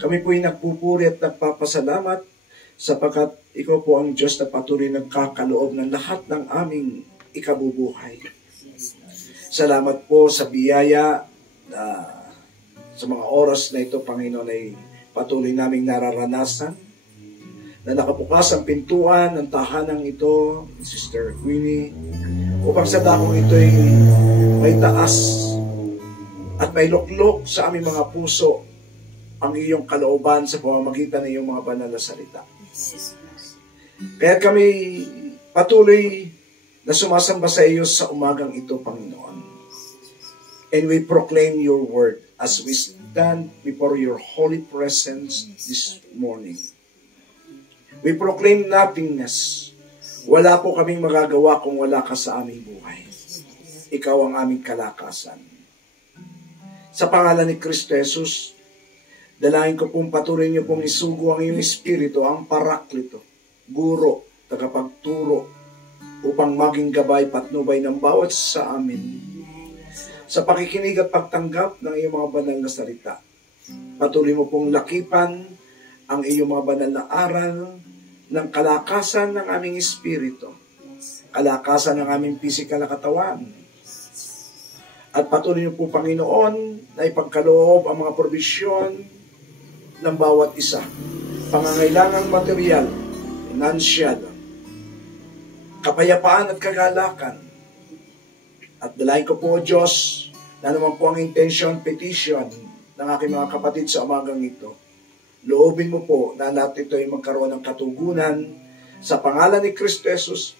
Kami po'y nagpupuri at nagpapasalamat sapagkat Ikaw po ang Diyos na patuloy nagkakaloob ng lahat ng aming ikabubuhay. Salamat po sa biyaya na sa mga oras na ito, Panginoon, ay patuloy naming nararanasan na nakabukas ang pintuan ng tahanang ito, Sister Queenie, upang sa dakong ito ay may taas at may luklok sa aming mga puso ang iyong kalooban sa pamamagitan ng iyong mga banal na salita. Kaya kami patuloy na sumasamba sa iyo sa umagang ito, Panginoon. And we proclaim your word as we stand before your holy presence this morning. We proclaim nothingness. Wala po kaming magagawa kung wala ka sa aming buhay. Ikaw ang aming kalakasan. Sa pangalan ni Kristo Jesus, dalangin ko pong patuloy niyo pong isugo ang iyong Espiritu, ang Paraklito, Guro, tagapagturo, upang maging gabay patnubay ng bawat sa amin. Sa pakikinig at pagtanggap ng iyong mga banal na salita, patuloy mo pong lakipan ang iyong mga banal na aral ng kalakasan ng aming espiritu, kalakasan ng aming pisikal na katawan. At patuloy niyo po, Panginoon, na ipagkaloob ang mga probisyon ng bawat isa. Pangangailangang material, financial, kapayapaan at kagalakan. At dalayan ko po, Diyos, na naman po ang intention, petition ng aking mga kapatid sa umagang ito. Loobin mo po na lahat ito ay magkaroon ng katugunan sa pangalan ni Kristo Jesus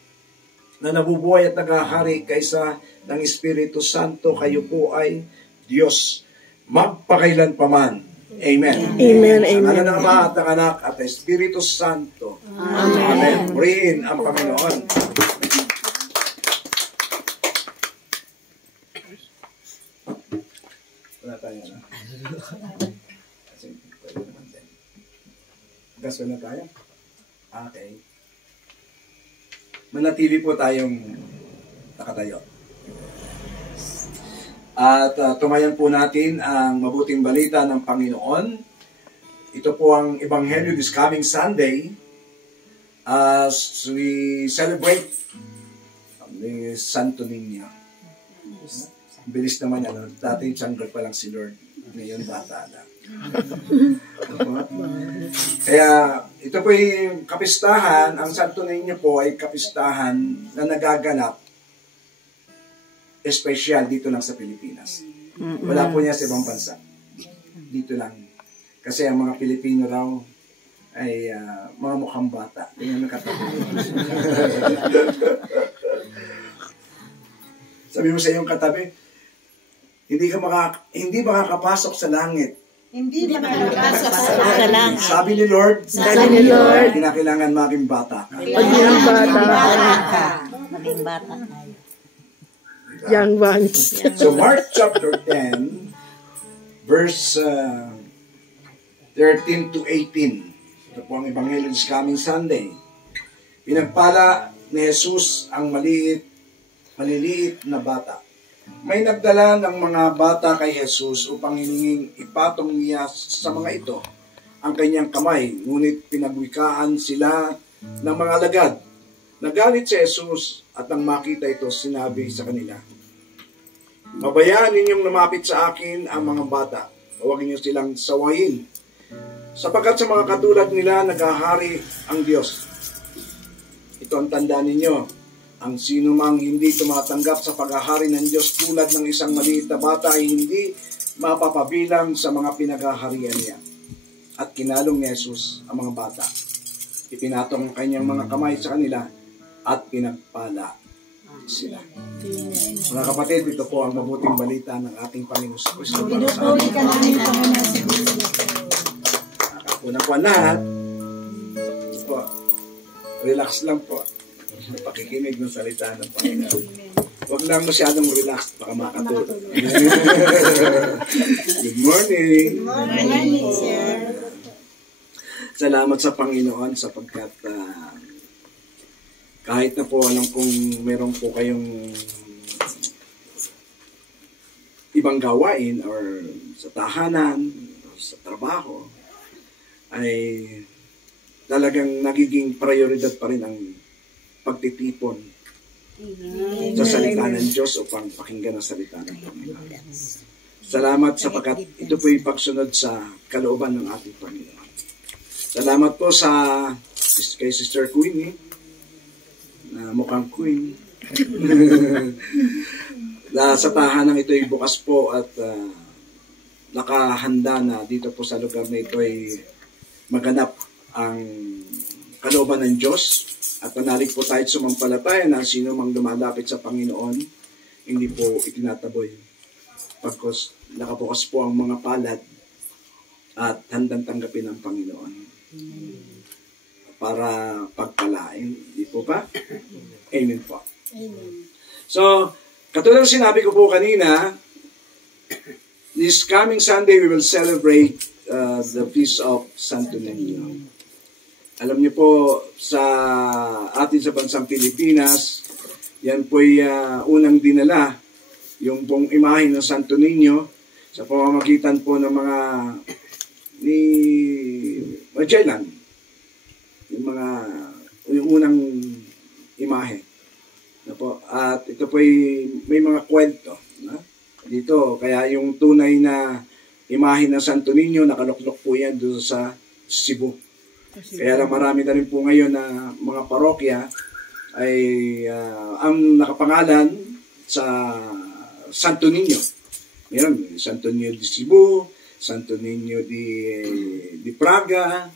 na nabubuhay at naghahari kaysa ng Espiritu Santo. Kayo po ay Diyos magpakailan paman. Amen. Amen. Sa Amen. ngalan ng Ama at ng Anak at ng Espiritu Santo. Amen. Purihin ang Panginoon. Wala tayo na. Gasol na tayo? Okay. Manatili po tayong nakatayo. At tumayan po natin ang mabuting balita ng Panginoon. Ito po ang Ebanghelyo this coming Sunday as we celebrate the Santo Niño. Bilis naman yan. Dati sanggal pa lang si Lord. Ngayon bata na. Kaya ito po yung kapistahan. Ang Santo Niño po ay kapistahan na nagaganap espesyal dito lang sa Pilipinas. Wala po niya sa ibang bansa. Dito lang. Kasi ang mga Pilipino raw ay mga mukhang bata. Tingnan nakatabi. Sabi mo sa iyong katabi, hindi makakapasok sa langit. Hindi makakapasok sa langit. Sabi ni Lord, kinakailangan maging bata ka. Maging bata tayo. Young ones. So Mark chapter 10, verse 13 to 18. Ito po ang Ebanghelyo this coming Sunday. Pinagpala ni Jesus ang maliliit na bata. May nagdala ng mga bata kay Jesus upang hininging ipatong niya sa mga ito ang kanyang kamay, ngunit pinagwikaan sila ng mga alagad. Nagalit si Jesus at nang makita ito, sinabi sa kanila, "Pabayaan ninyong lumapit sa akin ang mga bata, huwag niyo silang sawayin, sapagkat sa mga katulad nila naghahari ang Diyos. Ito ang tanda ninyo, ang sino mang hindi tumatanggap sa paghahari ng Diyos tulad ng isang maliit na bata ay hindi mapapabilang sa mga pinaghaharian niya." At kinalong ni Jesus ang mga bata. ipinatong ang kanyang mga kamay sa kanila at pinagpala sila. Mga kapatid, ito po ang mabuting balita ng ating Panginoon sa Kristo. Pinupuri ka namin, Panginoon sa Kristo. Unang po lahat, po, relax lang po. Pakikinig ng salita ng Panginoon. Huwag lang masyadong relax, baka makatulog. Good morning. Good morning, sir. Salamat sa Panginoon sapagkat kahit na po alam kung meron po kayong ibang gawain or sa tahanan, or sa trabaho, ay talagang nagiging prioridad pa rin ang pagtitipon sa salita ng Diyos upang pakinggan ang salita ng Panginoon. Salamat sapagkat ito po yung pagsunod sa kalooban ng ating Panginoon. Salamat po kay Sister Queenie, na mukhang queen. Na sa tahanan ito ay bukas po at nakahanda na dito po sa lugar na ito ay maganap ang kalooban ng Diyos at manalig po tayo sumampalataya na sino mang lumalapit sa Panginoon hindi po itinataboy pagkos nakabukas po ang mga palad at handang tanggapin ng Panginoon para pagpalain. Di po ba? Amen po. Amen. So, katulad sinabi ko po kanina, this coming Sunday we will celebrate the Feast of Santo Niño. Alam niyo po, sa atin sa bansang Pilipinas, yan po'y unang dinala, yung pong imahe ng Santo Niño, sa pamamagitan po ng mga ni Magellan, yung unang imahe. At ito po'y may mga kwento. Dito, kaya yung tunay na imahe ng Santo Niño, nakaluklok po yan doon sa Cebu. Kaya lang marami na rin po ngayon na mga parokya ay ang nakapangalan sa Santo Niño. Meron, Santo Niño de Cebu, Santo Niño de Praga,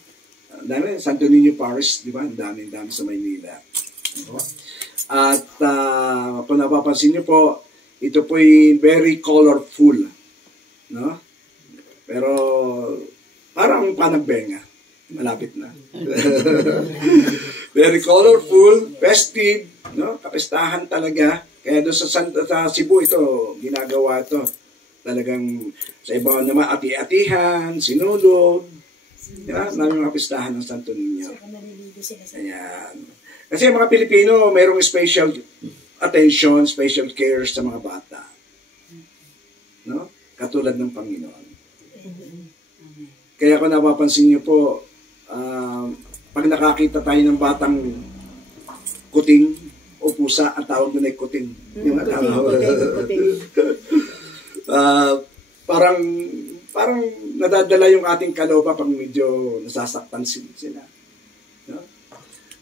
dami, Santo Niño Paris, di ba? Dami sa Maynila. At kung napapansin niyo po, ito po'y very colorful. No? Pero parang panagbenga. Malapit na. Very colorful, festive, no? Kapistahan talaga. Kaya doon sa Cebu ito, ginagawa ito. Talagang sa iba naman ati-atihan, sinulog. Diba? Maraming mga pistahan ng Santo Niño. Ayan. Kasi mga Pilipino, mayroong special attention, special care sa mga bata. No? Katulad ng Panginoon. Kaya kung napapansin niyo po, pag nakakita tayo ng batang kuting o pusa, ang tawag doon ay kuting. Yung parang nadadala yung ating kalooban pag medyo nasasaktan sila. No?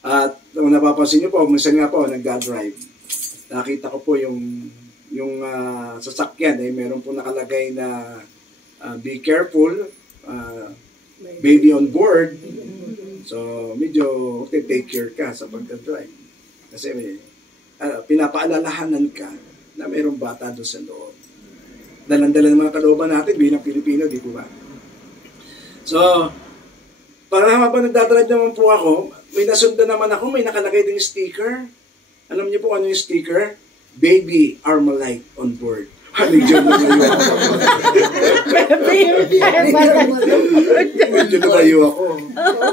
At kung napapansin niyo po, minsan nga po, nagdadrive. Nakita ko po yung sasakyan, meron po nakalagay na be careful, baby on board. So, medyo take care ka sa pagdadrive. Kasi pinapaalalahanan ka na mayroong bata doon sa loob. Dalan-dalan ng mga kalooban natin bilang Pilipino, di po ba? So, para habang nagdadrive naman po ako, may nasundan naman ako, may nakalagay ding sticker. Alam niyo po ano yung sticker? Baby Armalite on board. Medyo lumayo ako.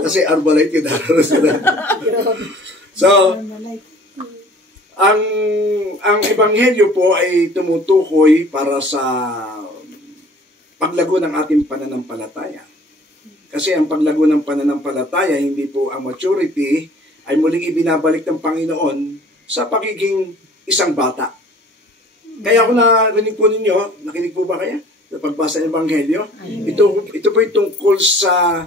Kasi Armalite yung dararas nila. So, ang ebanghelyo po ay tumutukoy para sa paglago ng ating pananampalataya. Kasi ang paglago ng pananampalataya, hindi po ang maturity, ay muling ibinabalik ng Panginoon sa pagiging isang bata. Kaya kung narinig po ninyo, nakinig po ba kaya sa pagbasa ng ebanghelyo? Ito po yung tungkol sa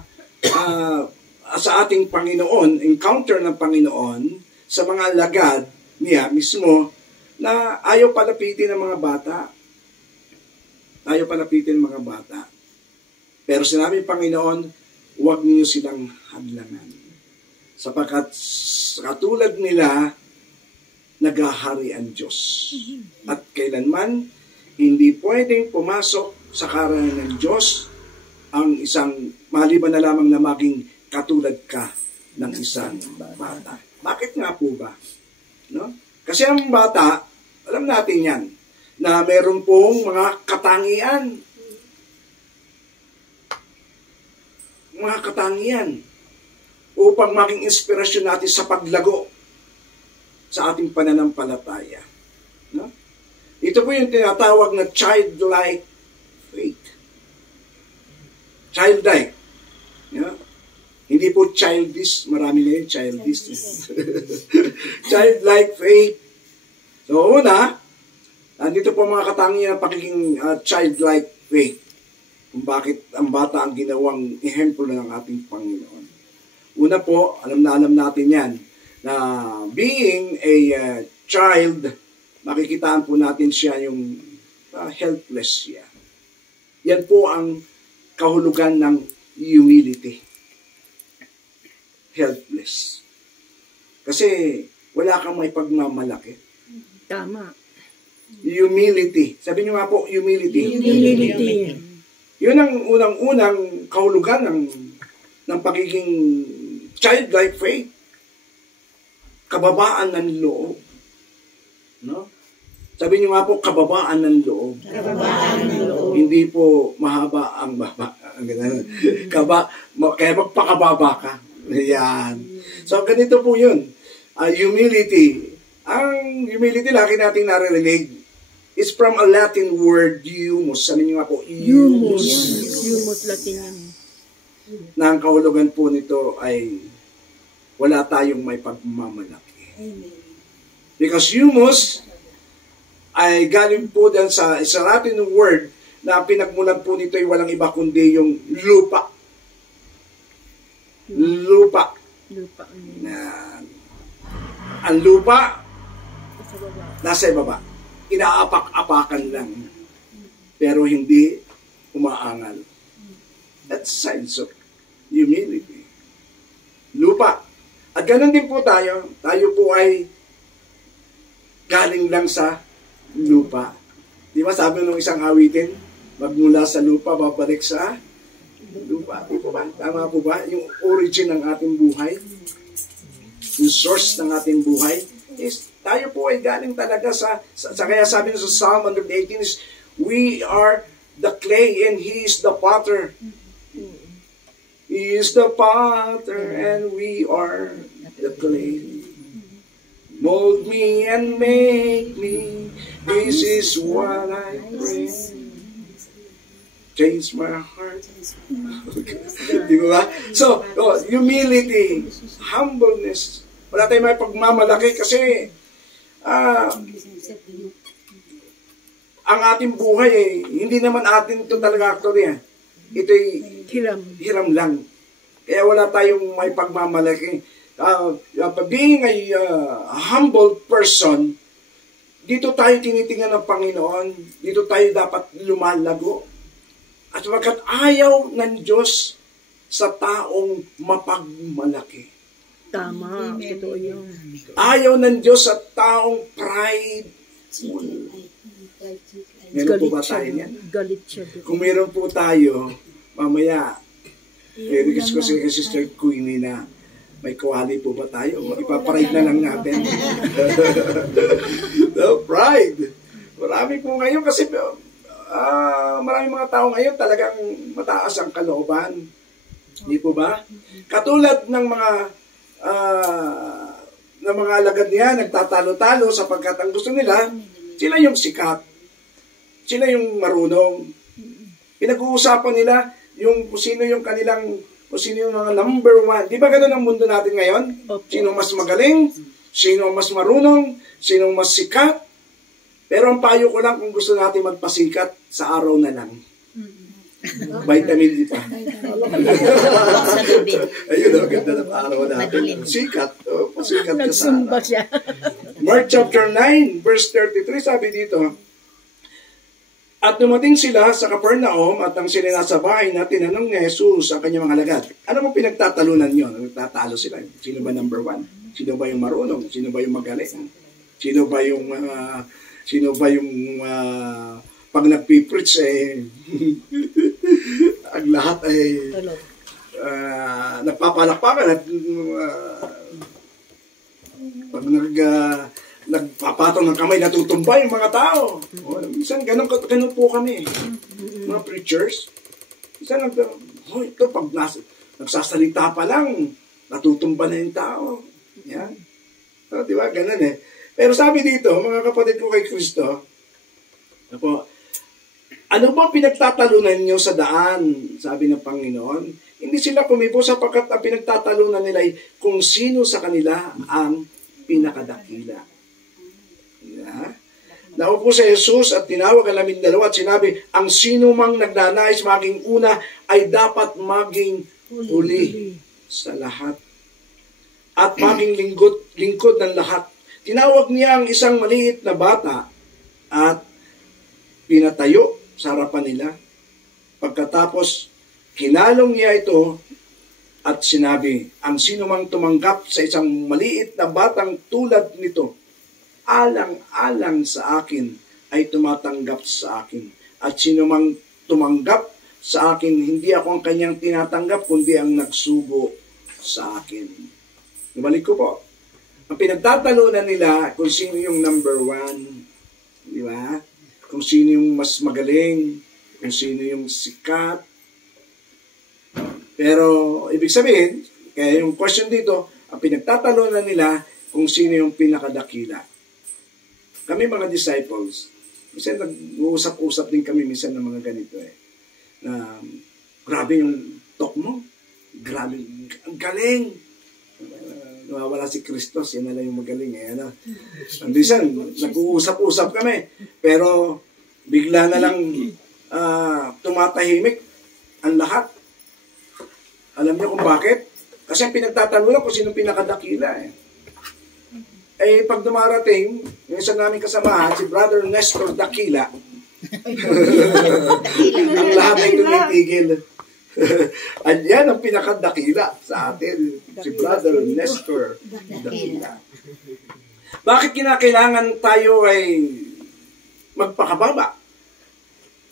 ating Panginoon, encounter ng Panginoon sa mga alagad niya mismo na ayaw palapitin ng mga bata. Ayaw palapitin ng mga bata. Pero sinabi ng Panginoon, huwag niyo silang hadlangan. Sapagkat katulad nila, naghahari ang Diyos. At kailanman, hindi pwedeng pumasok sa karangalan ng Diyos ang isang, maliban na lamang na maging katulad ka ng isang bata. Bakit nga po ba? No? Kasi ang bata, alam natin yan, na meron pong mga katangian. Mga katangian upang maging inspirasyon natin sa paglago sa ating pananampalataya. No? Ito po yung tinatawag na childlike faith. Childlike. Yeah? Hindi po childish, marami na yung childish. Childlike faith. So una, nandito po mga katangian ng pagiging childlike faith. Kung bakit ang bata ang ginawang ehemplo ng ating Panginoon. Una po, alam natin yan, na being a child, makikitaan po natin siya yung helpless siya. Yan po ang kahulugan ng humility. Helpless. Kasi wala kang may pagmamalaki. Tama. Humility. Sabi niyo nga po, humility. Humility. Yun ang unang-unang kahulugan ng pagiging childlike faith. Kababaan ng loob. No? Sabi niyo nga po, kababaan ng loob. Kababaan ng loob. Hindi po mahaba ang baba. Kaya magpakababa ka. Yan. So, ganito po yun. Humility. Ang humility, laki natin naririnig, is from a Latin word, humus. Sabi niyo nga po, humus. Humus, Latin yan. Na ang kahulugan po nito ay wala tayong may pagmamalaki. Because humus ay galing po dyan sa Latin word na pinagmulan po nito ay walang iba kundi yung lupa. Lupa. Ang lupa nasa ibaba. Inaapak-apakan lang. Pero hindi umaangal. That's signs of humility. Lupa. At ganun din po tayo. Tayo po ay galing lang sa lupa. Di ba sabi nung isang awitin, magmula sa lupa, babalik sa lupa. Di po ba? Tama po ba? Yung origin ng ating buhay, yung source ng ating buhay, is tayo po ay galing talaga sa kaya sabi nyo sa Psalm 118 is, we are the clay and He is the potter. He is the potter and we are the clay. Mold me and make me. This is what I pray. Change my heart. Di ba? So, humility, humbleness. Wala tayong may pagmamalaki kasi ang ating buhay hindi naman atin ito talaga actually. Ito'y hiram lang. Kaya wala tayong may pagmamalaki. Being a humble person, dito tayo tinitingnan ng Panginoon, dito tayo dapat lumalago. At wagkat ayaw ng Diyos sa taong mapagmalaki. Tama, totoo yun. Ayaw ng Diyos sa taong prideful. Meron po ba tayo yan? Galit siya. Kung meron po tayo, mamaya, i-request ko si Sister Queenie na may kawali po ba tayo? Ipaparide na lang natin. No, pride. Marami po ngayon kasi maraming mga tao ngayon talagang mataas ang kalooban. Hindi po ba? Katulad ng mga alagad niya, nagtatalo-talo sapagkat ang gusto nila, sila yung sikat. Sila yung marunong. Pinag-uusapan nila yung kung sino yung kanilang, kung sino yung mga number one. Di ba ganun ang mundo natin ngayon? Sino mas magaling? Sino mas marunong? Sino mas sikat? Pero ang payo ko lang kung gusto natin magpasikat sa araw na lang. Vitamin D pa. Ayun, ganda ng araw natin. Sikat. Pasikat ka sa araw. Mark chapter 9, verse 33, sabi dito, At dumating sila sa Capernaum at nang sila nasa bahay na tinanong ni Jesus ang kanyang mga alagad. Ano mo pinagtatalunan nyo? Nagtatalo sila. Sino ba number one? Sino ba yung marunong? Sino ba yung magaling? Sino ba yung pag nagpipreach ang lahat ay nagpapalakpakan at pag nagpapatong ng kamay, natutumba yung mga tao. Minsan, ganun po kami. Mga preachers. Minsan, ito, pag nagsasalita pa lang, natutumba na yung tao. Yan. So, di ba? Ganun eh. Pero sabi dito, mga kapatid ko kay Kristo, ano ba pinagtatalunan nyo sa daan? Sabi ng Panginoon. Hindi sila kumibo sapagkat ang pinagtatalunan nila ay kung sino sa kanila ang pinakadakila. Naupo si Jesus at tinawag ang 12 at sinabi, ang sino mang nagnanais maging una ay dapat maging huli sa lahat at maging lingkod ng lahat. Tinawag niya ang isang maliit na bata at pinatayo sa harapan nila. Pagkatapos, kinalong niya ito at sinabi, ang sino mang tumanggap sa isang maliit na batang tulad nito, alang-alang sa akin ay tumatanggap sa akin. At sino mang tumanggap sa akin, hindi ako ang kanyang tinatanggap, kundi ang nagsugo sa akin. Nabalik ko po. Ang pinagtatalunan nila kung sino yung number one. Di ba? Kung sino yung mas magaling, kung sino yung sikat. Pero, ibig sabihin, kaya yung question dito, ang pinagtatalunan nila kung sino yung pinakadakila. Kami mga disciples, minsan nag-uusap-usap din kami minsan ng mga ganito eh. Na, grabe yung talk mo. Grabe, ang galing. Nawawala si Kristos, yan na lang yung magaling eh. Ano? Minsan, nag-uusap-usap kami. Pero, bigla na lang tumatahimik ang lahat. Alam niyo kung bakit? Kasi ang pinagtatanong kung sino pinakadakila eh. Eh, pag dumarating, yung isa namin kasamahan, si Brother Nestor Dakila, ang lahat ay tumitigil. At yan ang pinakadakila sa atin, si Brother Nestor Dakila. Bakit kinakailangan tayo ay magpakababa?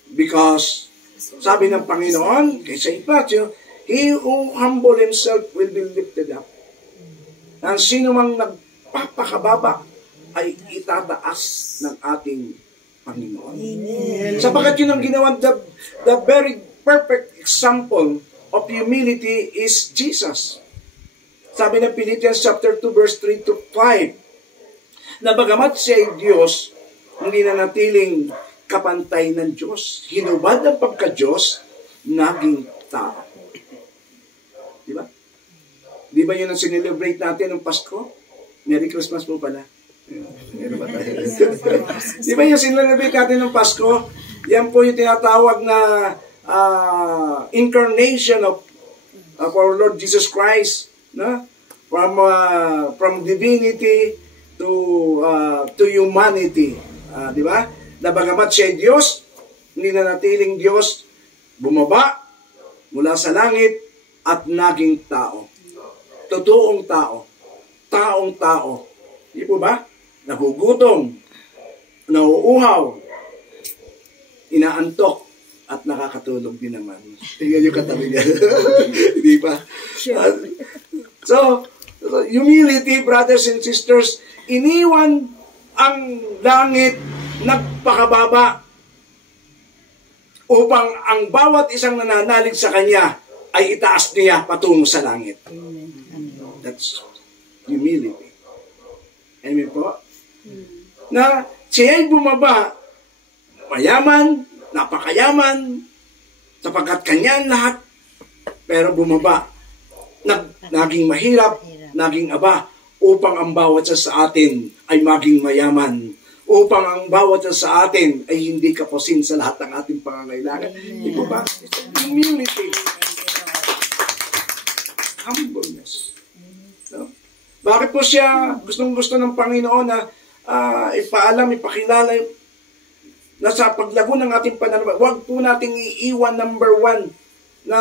Because, sabi ng Panginoon, kay St. Matthew, he who humble himself will be lifted up. Ang sino mang nagpapakababa ay itataas ng ating Panginoon. Sapagkat yun ang ginawa, the very perfect example of humility is Jesus. Sabi ng Philippians chapter 2 verse 3 to 5, na bagamat siya ay Diyos, hindi na natiling kapantay ng Diyos. Hinubad ang pagka-Diyos, naging tao. Di ba? Di ba yun ang sinelebrate natin ng Pasko? Merry Christmas po pala. Meron ba tayo? Di ba yung sinelebrate natin ng Pasko? Yan po yung tinatawag na incarnation of our Lord Jesus Christ, no? From divinity to humanity, di ba? Na bagamat siya ay Diyos, hindi na natiling Diyos, bumaba mula sa langit at naging tao. Totoong tao. Taong tao. Di po ba? Nagugutom, nauuhaw, inaantok, at nakakatulog din naman. Tingnan yung katabi niya. Di ba? So, humility, brothers and sisters, iniwan ang langit, nagpakababa upang ang bawat isang nananalig sa Kanya ay itaas niya patungo sa langit. That's humility. Amen po? Na siya ay bumaba, mayaman, napakayaman, sapagkat Kanya ang lahat, pero bumaba, naging mahirap, naging aba, upang ang bawat isa sa atin ay maging mayaman, upang ang bawat isa sa atin ay hindi kapusin sa lahat ng ating pangangailangan. Di ba ba? Humility. Humbleness. No? Bakit po siya gustong-gusto ng Panginoon na ipaalam, ipakilala na sa paglago ng ating pananampalataya, huwag po nating iiwan number 1 na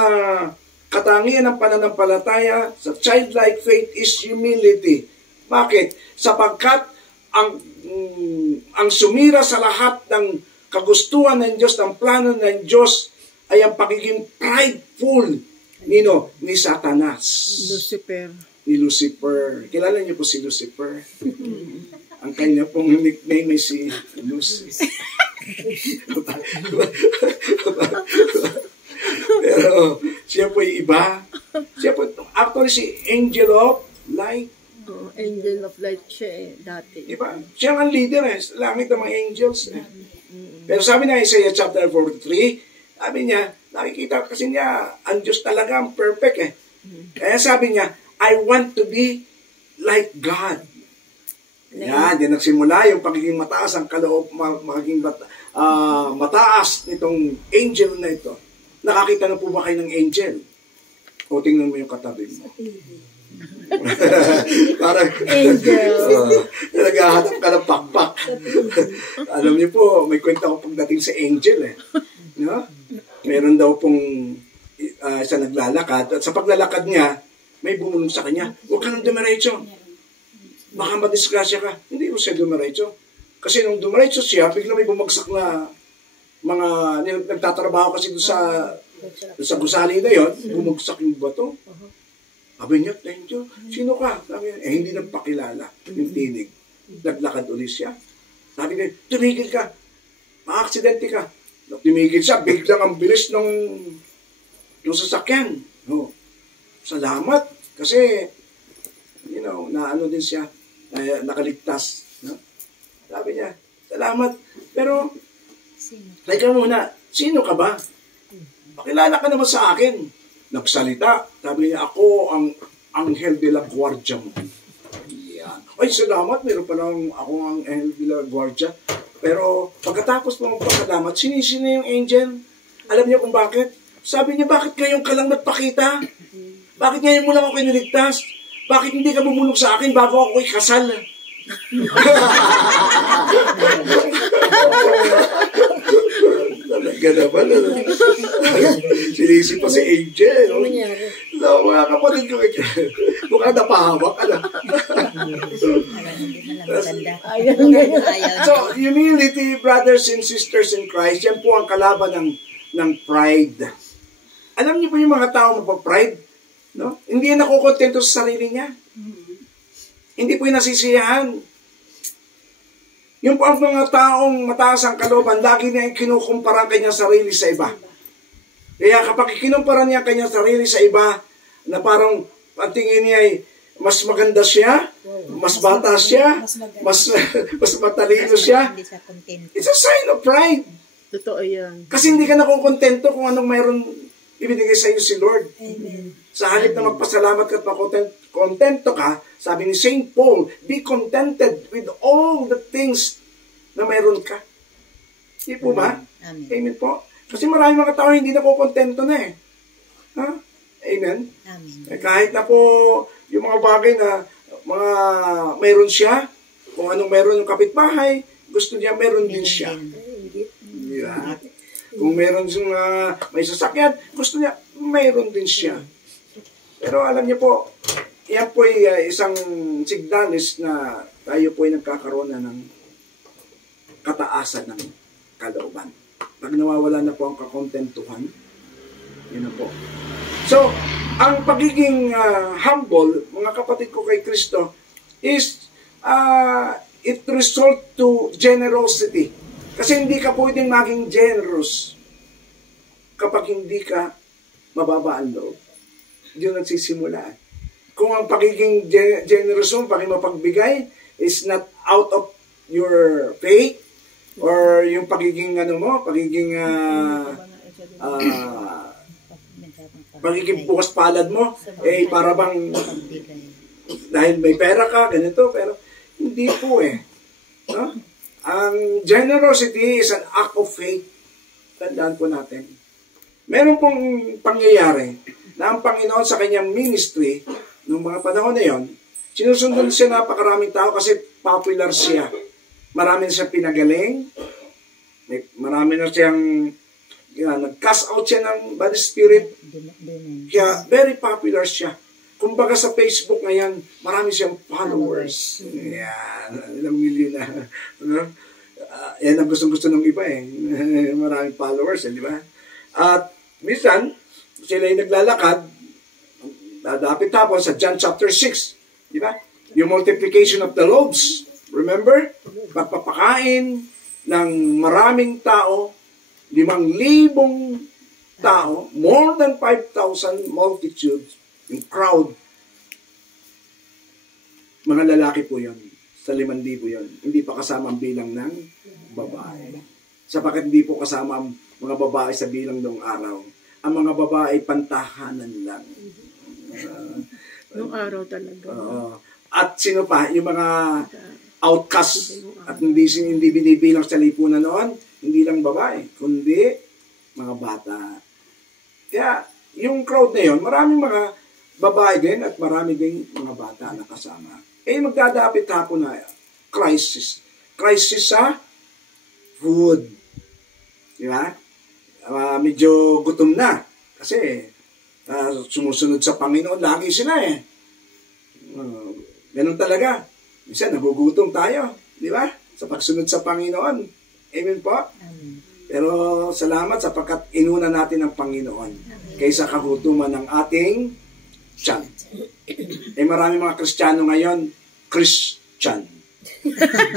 katangian ng pananampalataya sa childlike faith is humility. Bakit? Sapagkat ang sumira sa lahat ng kagustuhan ng Diyos, ng plano ng Diyos, ay ang pagiging prideful ni Satanas. Ni Lucifer. Kilala niyo po si Lucifer? Ang kanya pong nickname ay si Lucy. Pero siya po ay iba. Siya po, actually si Angel of Light. Angel of Light siya dati. Diba? Siya ang leader langit ng mga angels. Pero sabi na Isaiah chapter 43, sabi niya, nakikita kasi niya, ang Diyos talaga ang perfect Kaya sabi niya, I want to be like God. Yan, yan nagsimula yung pagiging mataas ang kaloob, magiging mataas nitong angel na ito. Nakakita na po ba kayo ng angel? O tingnan mo yung katabi mo. Parang angel. Naghahanap ka ng pakpak. Alam niyo po, may kwenta ko pagdating sa angel No? Meron daw pong isa naglalakad at sa paglalakad niya, may bumulong sa kanya, huwag ka nang dumiretso. Baka madisgrasya ka. Hindi ko siya dumiretso. Kasi nung dumiretso siya, bigla may bumagsak na mga nagtatrabaho kasi doon sa gusali na yun, bumagsak yung bato. Sabi niya, thank you. Sino ka? Sabi niya, hindi nagpakilala yung tinig. Naglakad ulit siya. Sabi niya, tumigil ka. Ma-aksidente ka. Tumigil siya, biglang ang bilis nung sasakyan. No. Salamat. Kasi, naano din siya, nakaligtas. No? Sabi niya, salamat. Pero, teka muna, sino ka ba? Pakilala ka naman sa akin. Nagsalita. Sabi niya, ako ang Anghel de la Guardia mo. Yan. Ay, salamat. Meron pa lang ako ang Anghel de la Guardia. Pero, pagkatapos mo magpasalamat, sinisino yung angel? Alam niyo kung bakit? Sabi niya, bakit ngayon ka lang nagpakita? Bakit ngayon mo lang ako kiniligtas? Bakit hindi ka bumulong sa akin bago ako ikasal? Talaga naman. Sinisip pa si Angel. So, mga kapatid ko, mukha napahawak. So, humility, brothers and sisters in Christ, yan po ang kalaban ng pride. Alam niyo po yung mga tao magpa-pride? No? Hindi yan nakukontento sa sarili niya. Hindi po yung nasisiyahan. Yung po ang mga taong mataas ang kalooban, lagi niya kinukumpara ang kanyang sarili sa iba. Kaya kapag kinumpara niya ang kanyang sarili sa iba, na parang ang tingin niya ay mas maganda siya, mas bata siya, mas matalino siya, it's a sign of pride. Totoo yan. Kasi hindi ka nakukontento kung anong mayroon ibinigay sa iyo si Lord. Amen. Sa halip na magpasalamat ka at makontento ka, sabi ni St. Paul, be contented with all the things na mayroon ka. Hindi po ba? Amen. Amen po. Kasi maraming mga tao hindi nakukontento na Ha? Amen? Amen. Kahit na po yung mga bagay na mga mayroon siya, kung anong mayroon yung kapitbahay, gusto niya mayroon din siya. Yeah. Kung mayroon siyang may sasakyan, gusto niya mayroon din siya. Pero alam niyo po, yan po ay isang signalis na tayo po ay nagkakaroon na ng kataasan ng kalooban. Pag nawawala na po ang kakontentuhan, yun na po. So, ang pagiging humble, mga kapatid ko kay Kristo, is it result to generosity. Kasi hindi ka pwedeng maging generous kapag hindi ka mababa ang loob. Diyon nagsisimula. Kung ang pagiging generous mo, pagiging mapagbigay, is not out of your faith, or yung pagiging pagiging bukas palad mo, para bang dahil may pera ka, ganito, pero hindi po No? Ang generosity is an act of faith. Tandaan po natin. Meron pong pangyayari na ang Panginoon sa kanyang ministry, noong mga panahon na yon, sinusundan siya napakaraming tao kasi popular siya. Marami siya pinagaling. Marami na siyang, nag-cast out siya ng bad spirit. Kaya, very popular siya. Kumbaga sa Facebook ngayon, marami siyang followers. Yan, ilang milyon na. Yan ang gustong-gusto ng iba eh. Maraming followers, di ba? At minsan, sila yung naglalakad, dapit tapos sa John chapter 6. Di ba? Yung multiplication of the loaves. Remember? Pagpapakain ng maraming tao, 5,000 tao, more than 5,000 multitudes, yung crowd. Mga lalaki po yun. Sa 5,000 yun. Hindi pa kasama ang bilang ng babae. Sapagkat hindi po kasama ang mga babae sa bilang noong araw. Ang mga babae, pantahanan lang. Noong araw talaga. At sino pa? Yung mga outcast at hindi binibilang sa lipunan noon, hindi lang babae, kundi mga bata. Kaya, yung crowd na yun, maraming mga babae din at marami ding mga bata na kasama. Magdadapit hapon na crisis. Crisis sa food. Di ba? Medyo gutom na. Kasi, sumusunod sa Panginoon, lagi sila eh. Ganun talaga. Minsan, nagugutom tayo. Di ba? Sa pagsunod sa Panginoon. Amen po? Pero salamat sapagkat inuna natin ang Panginoon kaysa kagutuman ng ating tiyan. Marami mga Kristiyano ngayon, Christian.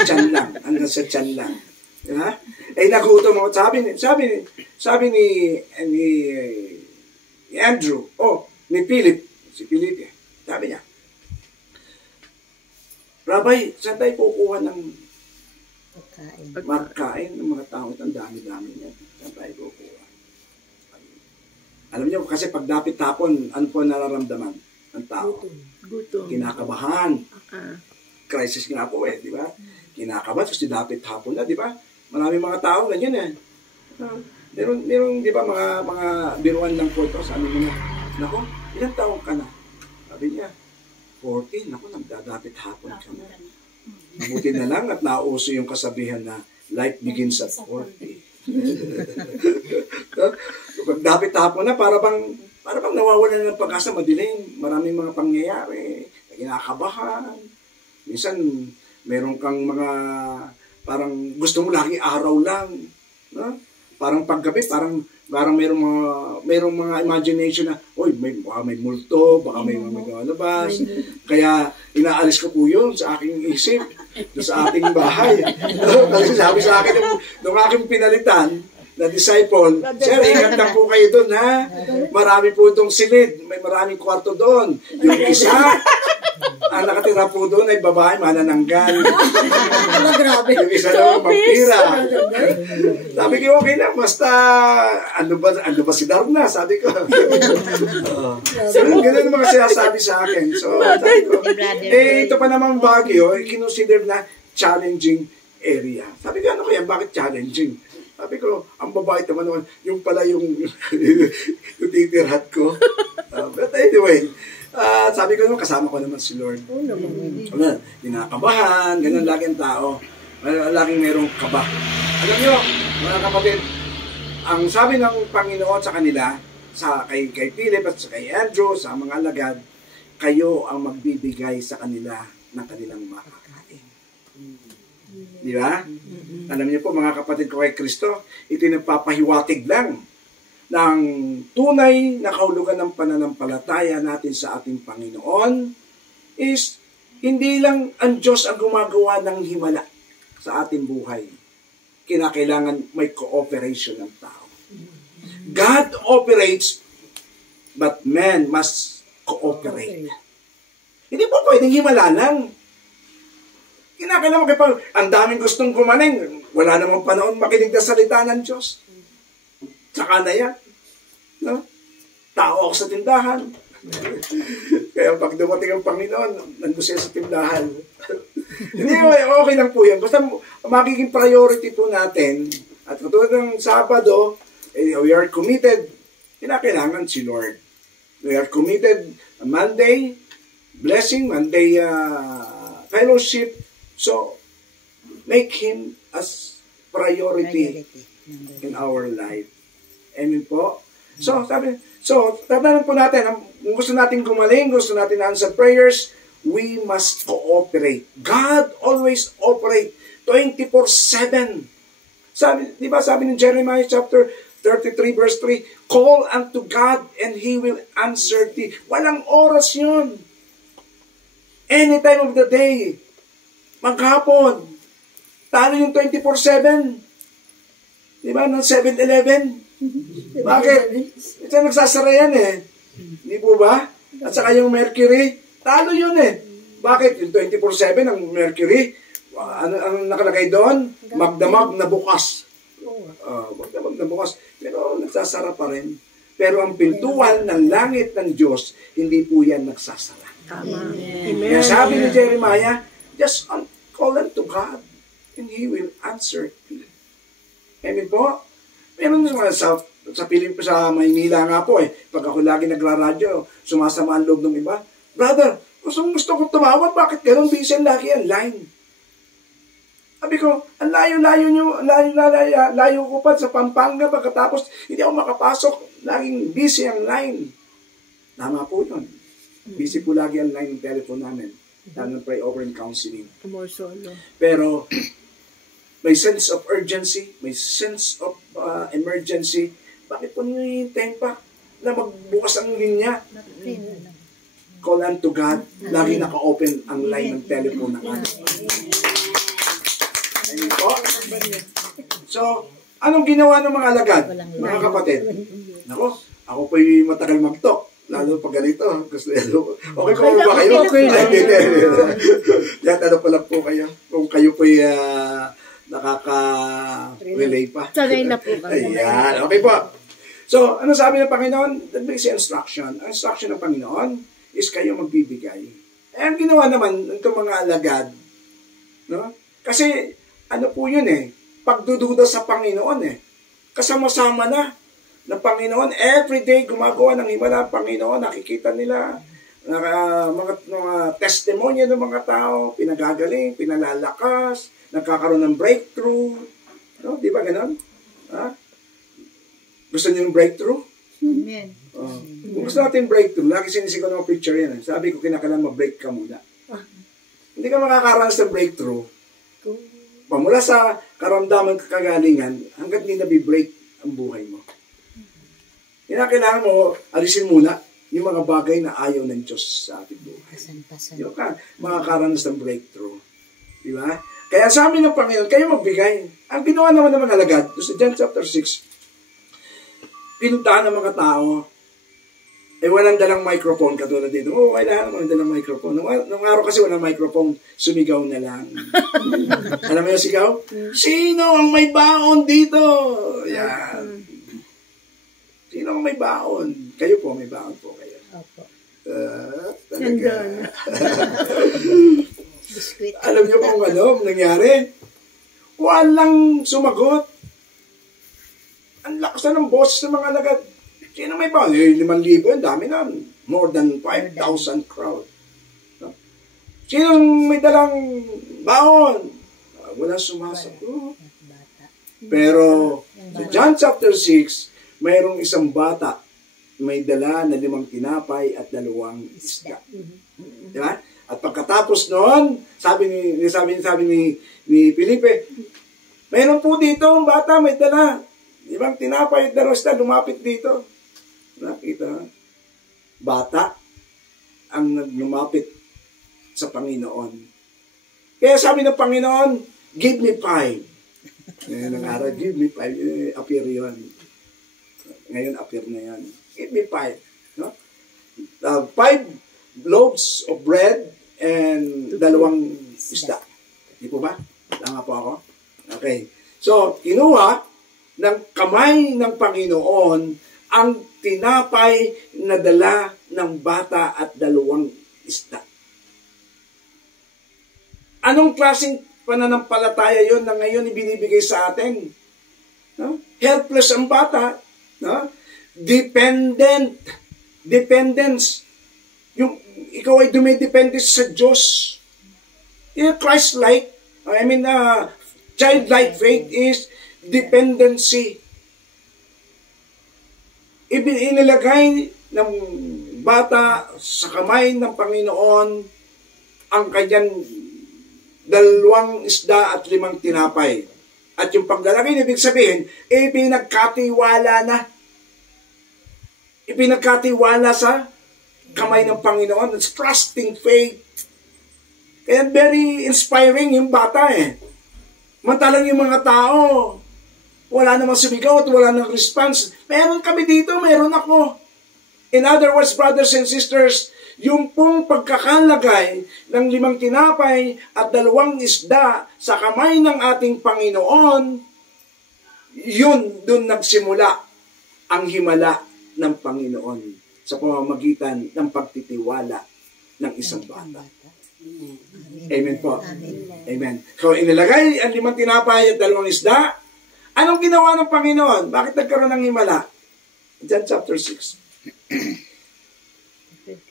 Tiyan lang. Ano sa tiyan lang. Diba? Nagutom ako. Sabi ni Andrew, ni Philip, si Philip, sabi niya, Rabbi, saan tayo kukuha ng magkain ng mga tao? Ang dami-dami niya. Saan tayo kukuha? Alam niyo, kasi pag dapit hapon, ano po nararamdaman ng tao? Gutom. Kinakabahan. Crisis nga po di ba? Kinakabahan, kasi dapit hapon na, di ba? Maraming mga tao ganyan Meron, di ba, mga biruan lang po ito. Sabi mo na, nako, ilang taong ka na? Sabi niya, 40, naku, nagdadapit hapon ka na. Mabuti na lang at nauso yung kasabihan na life begins at 40. Pagdapit hapon na, para bang nawawalan ng pag-asa, madilim. Maraming mga pangyayari, kinakabahan. Minsan, meron kang mga, parang gusto mo lagi araw lang. No? Parang paggabi, parang merong mga imagination na, baka may multo, baka may lumabas. Kaya inaalis ko po yun sa aking isip, sa ating bahay. Kasi sabi sa akin, nung aking pinalitan na disciple, sir, ingat lang po kayo doon, ha? Marami po itong silid, may maraming kwarto doon. Yung isa, ang nakatira po doon ay babae, manananggal. Yung isa naman magpira. Sabi ko, okay lang, basta ano ba si Darna? Sabi ko. Ganun mga sinasabi sa akin. So, sabi ko, ito pa naman Baguio, kinusider na challenging area. Sabi ko, ano kaya, bakit challenging? Sabi ko, ang babae naman, yung pala yung titirhat ko. But anyway, sabi ko naman, kasama ko naman si Lord. Kinakabahan, ganun lagi ang tao. Laging merong kaba. Alam nyo, mga kapatid, ang sabi ng Panginoon sa kanila, kay Philip at kay Andrew, sa mga alagad, kayo ang magbibigay sa kanila ng kanilang makakain. Di ba? Alam niyo po, mga kapatid ko kay Kristo, ito nagpapahiwatig lang ng tunay na kahulugan ng pananampalataya natin sa ating Panginoon is hindi lang ang Diyos ang gumagawa ng himala sa ating buhay. Kinakailangan may cooperation ng tao. God operates, but man must cooperate. Hindi po pwedeng himala lang. Kinakailangan kayo ang daming gustong gumaling. Wala namang panahon makinig na salita ng Diyos. Saka na yan. No? Tao ako sa tindahan. Kaya pag dumating ang Panginoon, nandun siya sa tindahan. Hindi, okay lang po yan. Basta magiging priority po natin. At katulad ng Sabado, we are committed. Kinakailangan si Lord. We are committed Monday, blessing, Monday fellowship. So, make Him as priority in our life. Amen po? So, tatanong po natin, kung gusto natin gumaling, gusto natin answer prayers, we must cooperate. God always operate 24/7. Di ba sabi ni Jeremiah chapter 33 verse 3, call unto God and He will answer thee. Walang oras yun. Any time of the day. Maghapon. Talo yung 24/7. Di ba? Ng 7-Eleven. Bakit? Ito nagsasara yan eh. Di po ba? At saka yung Mercury, talo yun eh. Bakit? Yung 24/7 ang Mercury, ang nakalagay doon? Magdamag na bukas. Magdamag na bukas. Pero nagsasara pa rin. Pero ang pintuan ng langit ng Diyos, hindi po yan nagsasara. Amen. Kaya sabi ni Jeremiah, just call unto God and He will answer thee. Amen po? Meron sa Maynila nga po eh. Pag ako lagi nagraradyo, sumasama ang loob ng iba. Brother, gusto ko tumawag. Bakit ganun? Busy lagi ang line. Sabi ko, ang layo ko pa sa Pampanga. Pagkatapos, hindi ako makapasok. Laging busy ang line. Tama po yun. Busy po lagi ang line ng telephone namin. Lalo ng pray over and counseling. Pero, may sense of urgency, may sense of emergency. Bakit po nyo hihintayin pa na magbukas ang linya? Call unto God. Lagi naka-open ang line ng telephone ng ating. Amen po? So, anong ginawa ng mga alagad, mga kapatid? Nako, ako po'y matagal mag-talk. Lalo pag ganito. Okay po ba kayo? Okay. Yan, ano pa lang po kayo? Kung kayo po'y nakaka-relay pa. Tagay na po kami. Ayan. Okay po. So, ano sabi ng Panginoon? That makes instruction. Ang instruction ng Panginoon is kayo magbibigay. Eh, ang ginawa naman ng mga alagad, no? Kasi, ano po yun eh, pagdududa sa Panginoon eh. Kasama-sama na ng Panginoon. Everyday, gumagawa ng himala ng Panginoon. Nakikita nila mga testimonya ng mga tao, pinagagaling, pinalalakas, nagkakaroon ng breakthrough. No? Di ba ganon? Ha? Gusto niyo yung breakthrough? Amen. Kung gusto natin breakthrough, lagi sinisigaw ng picture yan. Sabi ko, kinakailangan mag-break ka muna. Hindi ka makakaranas ng breakthrough. Pamula sa karamdaman kagalingan, hanggat hindi na-break ang buhay mo. Kinakailangan mo, alisin muna yung mga bagay na ayaw ng Diyos sa ating buhay. Yung makakaranas ng breakthrough. Di ba? Kaya sa amin ng Panginoon, kayo magbigay. Ang ginawa naman ng mga alagad, sa John chapter 6, pinuntahan ng mga tao, walang dalang microphone katulad dito. Kailangan walang dalang microphone. Nung araw kasi walang microphone, sumigaw na lang. Alam mo yung sigaw? Sino ang may baon dito? Yan. Sino ang may baon? Kayo po, may baon po kayo. Opo. Talaga. Alam niyo kung ano nangyari? Walang sumagot. Ang lakas na ng boses ng mga alagad. Sino may baon? 5,000, dami na. More than 5,000 crowd. Sino may dalang baon? Walang sumasagot. Pero sa John chapter 6, mayroong isang bata may dala na 5 tinapay at 2 isda. Di ba? At pagkatapos noon, sabi ni Felipe, mayroon po dito ang bata may dala 5 tinapay at 2 isda, lumapit dito. Nakita, bata ang lumapit sa Panginoon. Kaya sabi ng Panginoon, give me 5. Ngayon ang araw, give me 5. Appear yun. Ngayon, appear na yan. Give me 5. No? 5 loaves of bread and 2 isda. Di po ba? Tama po ako? Okay. So, kinuha ng kamay ng Panginoon ang tinapay na dala ng bata at 2 isda. Anong klaseng pananampalataya yon na ngayon ibinibigay sa atin? No? Helpless ang bata. No? Dependence. Yung ikaw ay dumidepende sa Diyos. You're Christ-like. Childlike faith is dependency. Inilagay ng bata sa kamay ng Panginoon ang kanyang 2 isda at 5 tinapay. At yung paglalagay, ibig sabihin, pinagkatiwala na. Ipinagkatiwala sa kamay ng Panginoon. It's trusting faith. Kaya very inspiring yung bata eh. Mantalang yung mga tao, wala namang sumigaw at wala namang response. Meron kami dito, meron ako. In other words, brothers and sisters, yung pong pagkakalagay ng 5 tinapay at 2 isda sa kamay ng ating Panginoon, yun, dun nagsimula ang himala ng Panginoon sa pamamagitan ng pagtitiwala ng isang bata. Amen po. Amen. So, inilagay ang 5 tinapay at 2 isda. Anong ginawa ng Panginoon? Bakit nagkaroon ng himala? John chapter 6.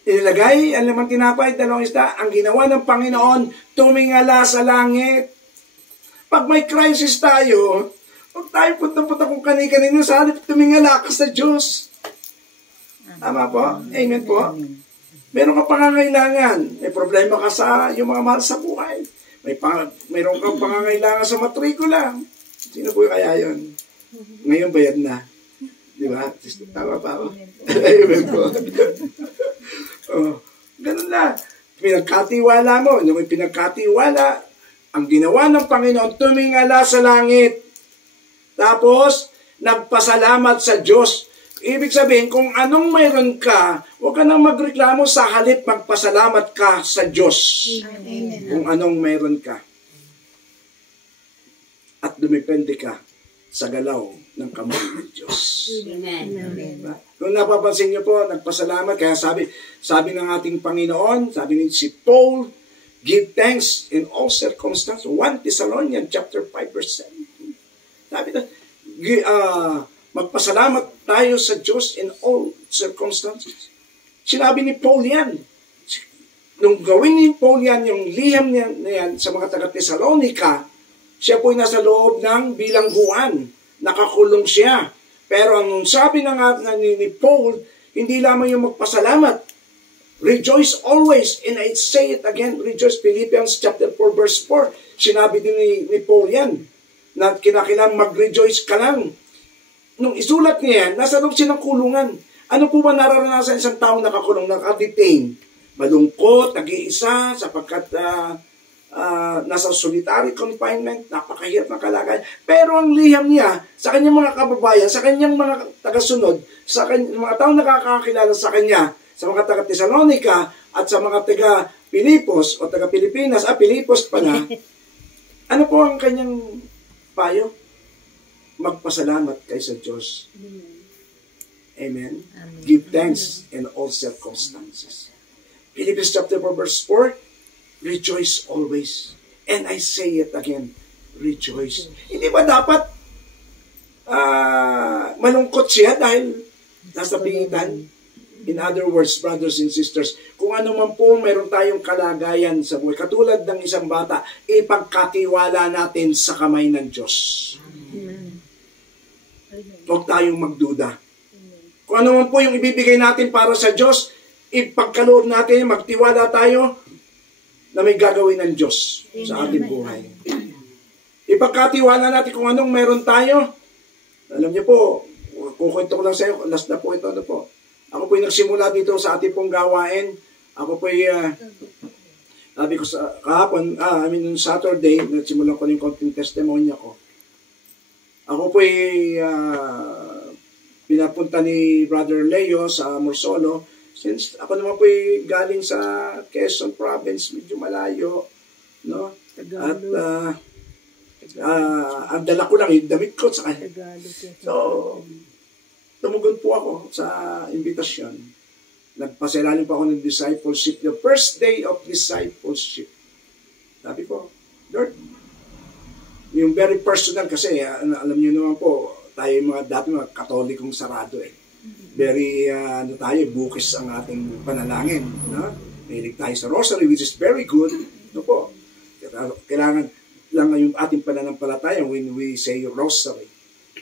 Inilagay ang 5 tinapay at 2 isda. Ang ginawa ng Panginoon, tumingala sa langit. Pag may crisis tayo, huwag tayo punta-punta kung kani-kanino, sa halip tumingala ka sa Diyos. Tama po? Amen po? Meron ka pangangailangan. May problema ka sa yung mga mahal sa buhay. Mayroon kang pangangailangan sa matrikula. Sino po kaya yun? Ngayon bayad na. Di ba? Tama pa ako? Amen po. Ganun na. Pinagkatiwala mo. Yung pinagkatiwala, ang ginawa ng Panginoon, tumingala sa langit. Tapos, nagpasalamat sa Diyos. Ibig sabihin, kung anong mayroon ka, huwag ka nang magreklamo, sa halip magpasalamat ka sa Diyos. Amen. Kung anong mayroon ka. At dumipende ka sa galaw ng kamay ng Diyos. Amen. Diba? Kung napapansin niyo po, nagpasalamat. Kaya sabi ng ating Panginoon, sabi ni si Paul, give thanks in all circumstances. 1 Thessalonians chapter 5 verse 7. Sabi na, magpasalamat tayo sa Diyos in all circumstances. Sinabi ni Paul yan. Nung gawin ni Paul yan, yung liham niya yan sa mga taga-Thessalonica, siya po'y nasa loob ng bilangguan. Nakakulong siya. Pero ang sabi ni Paul, hindi lamang yung magpasalamat. Rejoice always. And I say it again, rejoice. Philippians chapter 4 verse 4. Sinabi din ni Paul yan, na kinakailangan mag-rejoice ka lang. Nung isulat niya yan, nasa loob siya ng kulungan. Ano po ba nararanasan isang taong nakakulong, nakadetain? Malungkot, nag-iisa, sapagkat nasa solitary confinement, napakahirap ng kalagayan. Pero ang liham niya, sa kanyang mga kababayan, sa kanyang mga tagasunod, sa mga taong nakakakilala sa kanya, sa mga taga-Thessalonica, at sa mga taga-Pilipos, o taga-Pilipinas, Pilipos pala, ano po ang kanyang payo? Magpasalamat kay sa Diyos. Amen. Amen. Give thanks in all circumstances. Philippians chapter 4 verse 4, rejoice always. And I say it again, rejoice. Hindi ba dapat malungkot siya dahil nasa pingitan? In other words, brothers and sisters, kung ano man po mayroon tayong kalagayan sa buhay, katulad ng isang bata, ipagkatiwala natin sa kamay ng Diyos. Huwag tayong magduda. Kung ano man po yung ibibigay natin para sa Diyos, ipagkaloob natin, magtiwala tayo na may gagawin ng Diyos sa ating buhay. Ipagkatiwala natin kung anong meron tayo. Alam niyo po, kukwento ko lang sa iyo, last na po ito, ano po. Ako po yung nagsimula dito sa ating pong gawain. Ako po yung, sabi ko sa kahapon, noong Saturday, nagsimulan ko yung konting testimony ko. Ako po pinapunta ni Brother Leo sa Morsolo. Since ako naman po galing sa Quezon Province, medyo malayo, no? At ang dala ko lang yung damit ko sa kanya. So, tumugon po ako sa invitasyon. Nagpasailalim po ako ng discipleship, the first day of discipleship. Sabi ko, Lord, yung very personal kasi, alam niyo naman po, tayo mga dati mga katolikong sarado eh. Very, bukis ang ating panalangin. No? Mahilig tayo sa rosary, which is very good. No po. Kailangan, lang yung ating pananampalataya when we say rosary.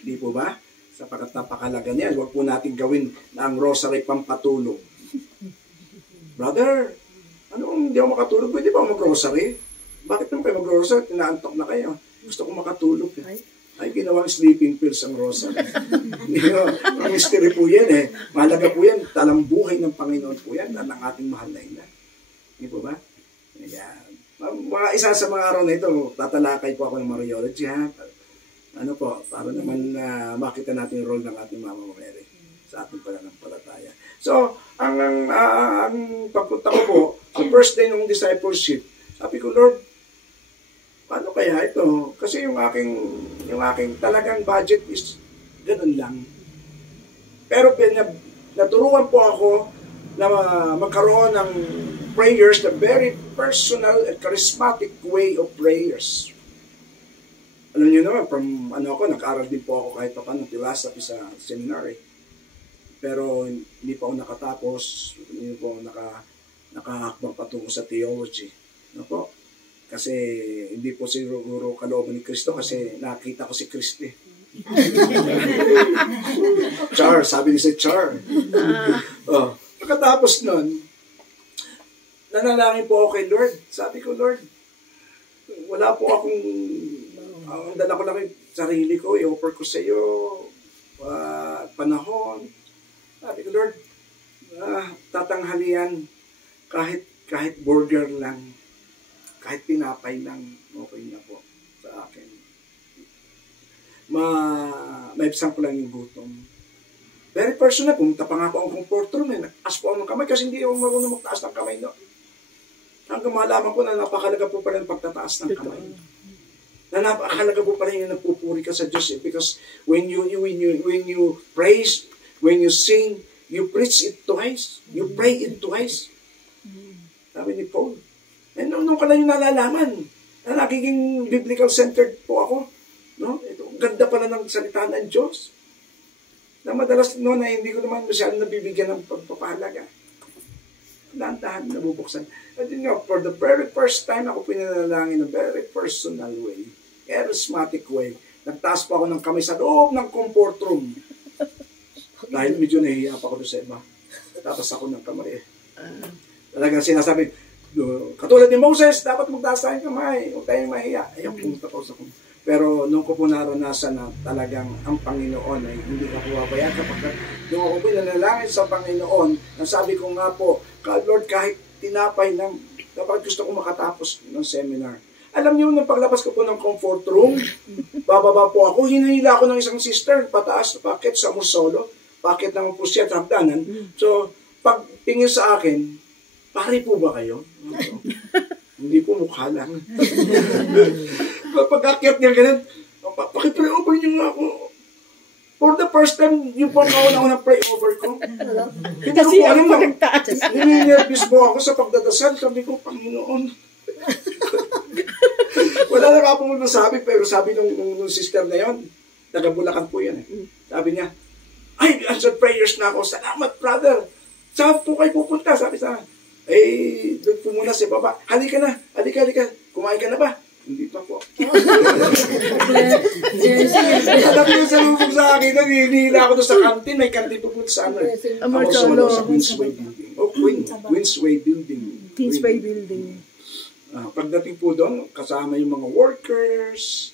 Di po ba? Sapagkat napakalaga niyan. Huwag po natin gawin na ang rosary pampatulog. Brother, hindi ako makatulog? Pwede ba mag-rosary? Bakit naman kayo mag-rosary? Tinaantok na kayo. Gusto ko makatulog. Ay, ginawang sleeping pills ang rosary. Ang mystery po yan eh. Mahalaga po yan. Talambuhay ng Panginoon po yan at ng ating mahal na ina. Di po ba? Ayan. Isa sa mga araw na ito, tatalakay po ako ng Mariology, ha? Ano po, para naman makita natin yung role ng ating Mama Mary sa ating pananampalataya. So, ang pagpunta ko po, sa first day ng discipleship, sabi ko, Lord, paano kaya ito? Kasi yung aking talagang budget is ganun lang. Pero naturuan po ako na magkaroon ng prayers, the very personal and charismatic way of prayers. Alam niyo naman, from nag-aral din po ako kahit pa ng philosophy sa seminary. Pero hindi pa ako nakatapos, hindi po ako nakahakbang patungo sa theology. No po? Kasi hindi po siguro kalooban ni Kristo kasi nakita ko si Kristo. Char, sabi ni si Char. Pagkatapos nun, nanalangin po ako kay Lord. Sabi ko, Lord, wala po akong, ang dala ko lang yung sarili ko, i-offer ko sa iyo, panahon. Sabi ko, Lord, tatanghalian kahit burger lang, kahit tinapay lang, okay na po sa akin. Maibsan ko lang yung gutom. Very personal, pumunta pa nga po ang comfort room. Nag-taas po ako ng kamay kasi hindi ako marunong magtaas ng kamay. No? Hanggang malaman ko na napakalaga po pala ng pagtataas ng kamay. Na napakalaga po pala yung nagpupuri ka sa Diyos. Because when you praise, when you sing, you preach it twice. You pray it twice. Sabi ni Paul. And nung ka na yung nalalaman na nagiging biblical-centered po ako. No? Ito, ganda pala ng salita ng Diyos. Na madalas na hindi ko naman masyadong nabibigyan ng pagpapahalaga. Dahan-dahan nabubuksan. At yun nga, for the very first time, ako pinanalangin in a very personal way, charismatic way. Nagtaas pa ako ng kamay sa loob ng comfort room. Dahil medyo nahihiya pa ako doon sa iba. Tapos ako ng kamay. Talagang sinasabi, katulad ni Moses, dapat magtaas tayong kamay. Huwag tayong mahiya. Ayaw, pumunta ko sa kumay. Pero nung ko po naranasan na talagang ang Panginoon ay hindi ka puwabayan kapag nung ako po nanalangin sa Panginoon, nasabi ko nga po, Lord, kahit tinapay lang, kapag gusto ko makatapos ng seminar. Alam niyo, nung paglabas ko po ng comfort room, bababa po ako, hinahila ako ng isang sister, pataas, pakit sa Musolo, pakit naman po siya, hagdanan. So, pag tingin sa akin, pare po ba kayo? Hindi po, mukha lang. Pag-akyat niya ganun, pakipray over niyo nga ako. For the first time, yung po ako na pray over ko. Hindi ko po alam na. Nininervous po ako sa pagdadasal. Sabi ko, Panginoon. Wala na ka po nasabi, pero sabi nung sister na yon, taga-Bulacan po yan. Sabi niya, ay, answered prayers na ako. Salamat, brother. Saan po kayo pupunta? Sabi sa doon po muna sa baba. Halika na, halika. Kumain ka na ba? Hindi pa po. Alam niyo sa lubog sa akin, hinihila ako doon sa kantin. May kantin po po sa sa Queensway Building. Queensway Building. Pagdating po doon, kasama yung mga workers,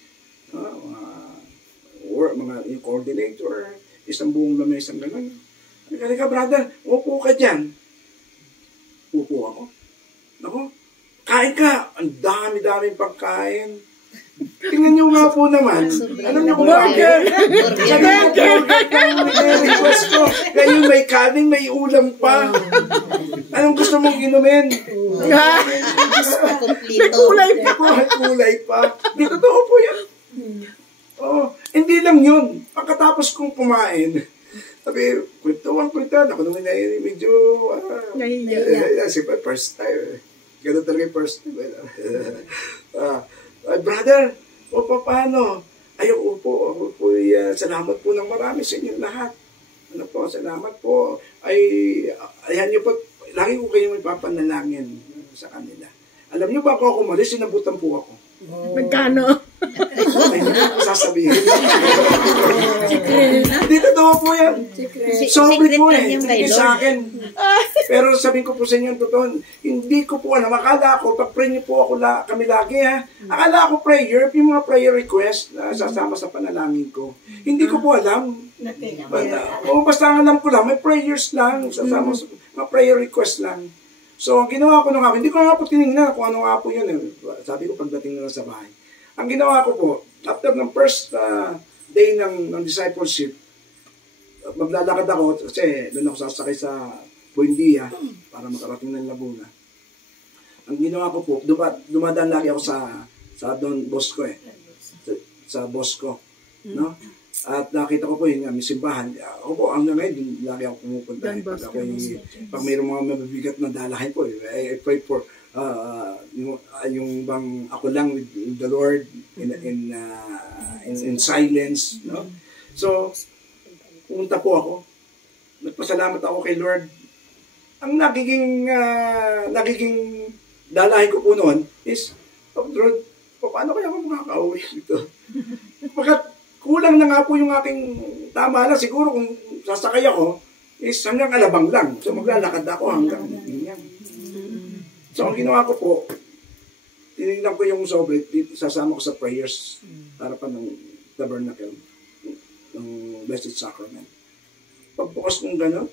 yung coordinator, isang buong lamesang gano'n. Halika, brother, upo ka dyan. Upo ako. Ako, kain ka. Ang dami-daming pagkain. Tingnan nyo nga po naman. Alam nyo kung burger! Request ko. Ngayon may kanin, may ulam pa. Anong gusto mong inumin? May kulay pa. May kulay pa. Di totoo po yan. Hindi lang yun. Pagkatapos kong kumain, sabi, kwentuhan. Ako naman medyo, siyempre, first time. Ganun talaga yung first time. Brother, paano? Upo. Salamat po ng marami sa inyo lahat. Salamat po. Ayan niyo po, lagi ko kayo may papanalangin sa kanila. Alam niyo ba ako umalis, sinabutan po ako. Magkano? Ay, hindi ko sasabihin. Hindi totoo po yan. Sobre po eh. Hindi sa akin. Pero sabihin ko po sa inyo, totoo, hindi ko po alam. Akala ko, pag-pray niyo po ako kami lagi ha. Akala ko prayer, yung mga prayer request na sasama sa panalangin ko. Hindi ko po alam. Basta ang alam ko lang, may prayers lang, sasama sa mga prayer request lang. So, ang ginawa ko nung ako, hindi ko nga po tinignan kung ano nga po yun. Sabi ko pagdating na sa bahay. Ang ginawa ko po, after ng first day ng discipleship, maglalakad ako, kasi doon ako sasakay sa Buendia para makarating ng Laguna. Ang ginawa ko po, dumadaan lagi ako sa Don Bosco sa Bosco. No? At nakita ko po yun nga, may simbahan. Ako po, ang ngayon, lagi ako pumupunta. Pag mayroong mga mabibigat na dalahin po, I pray for yung bang ako lang with the Lord in silence. No? So, pumunta po ako. Nagpasalamat ako kay Lord. Ang nagiging dalahin ko po noon is, Lord, paano kaya ako makaka-uwi dito? Bakit kulang na nga po yung aking tama lang. Siguro kung sasakay ako, is hanggang Alabang lang. So maglalakad ako hanggang Binyan. So ang ginawa ko po, tinignan ko yung sobre, sasama ko sa prayers para pa ng tabernacle, ng Blessed Sacrament. Pagbukas ng gano'n,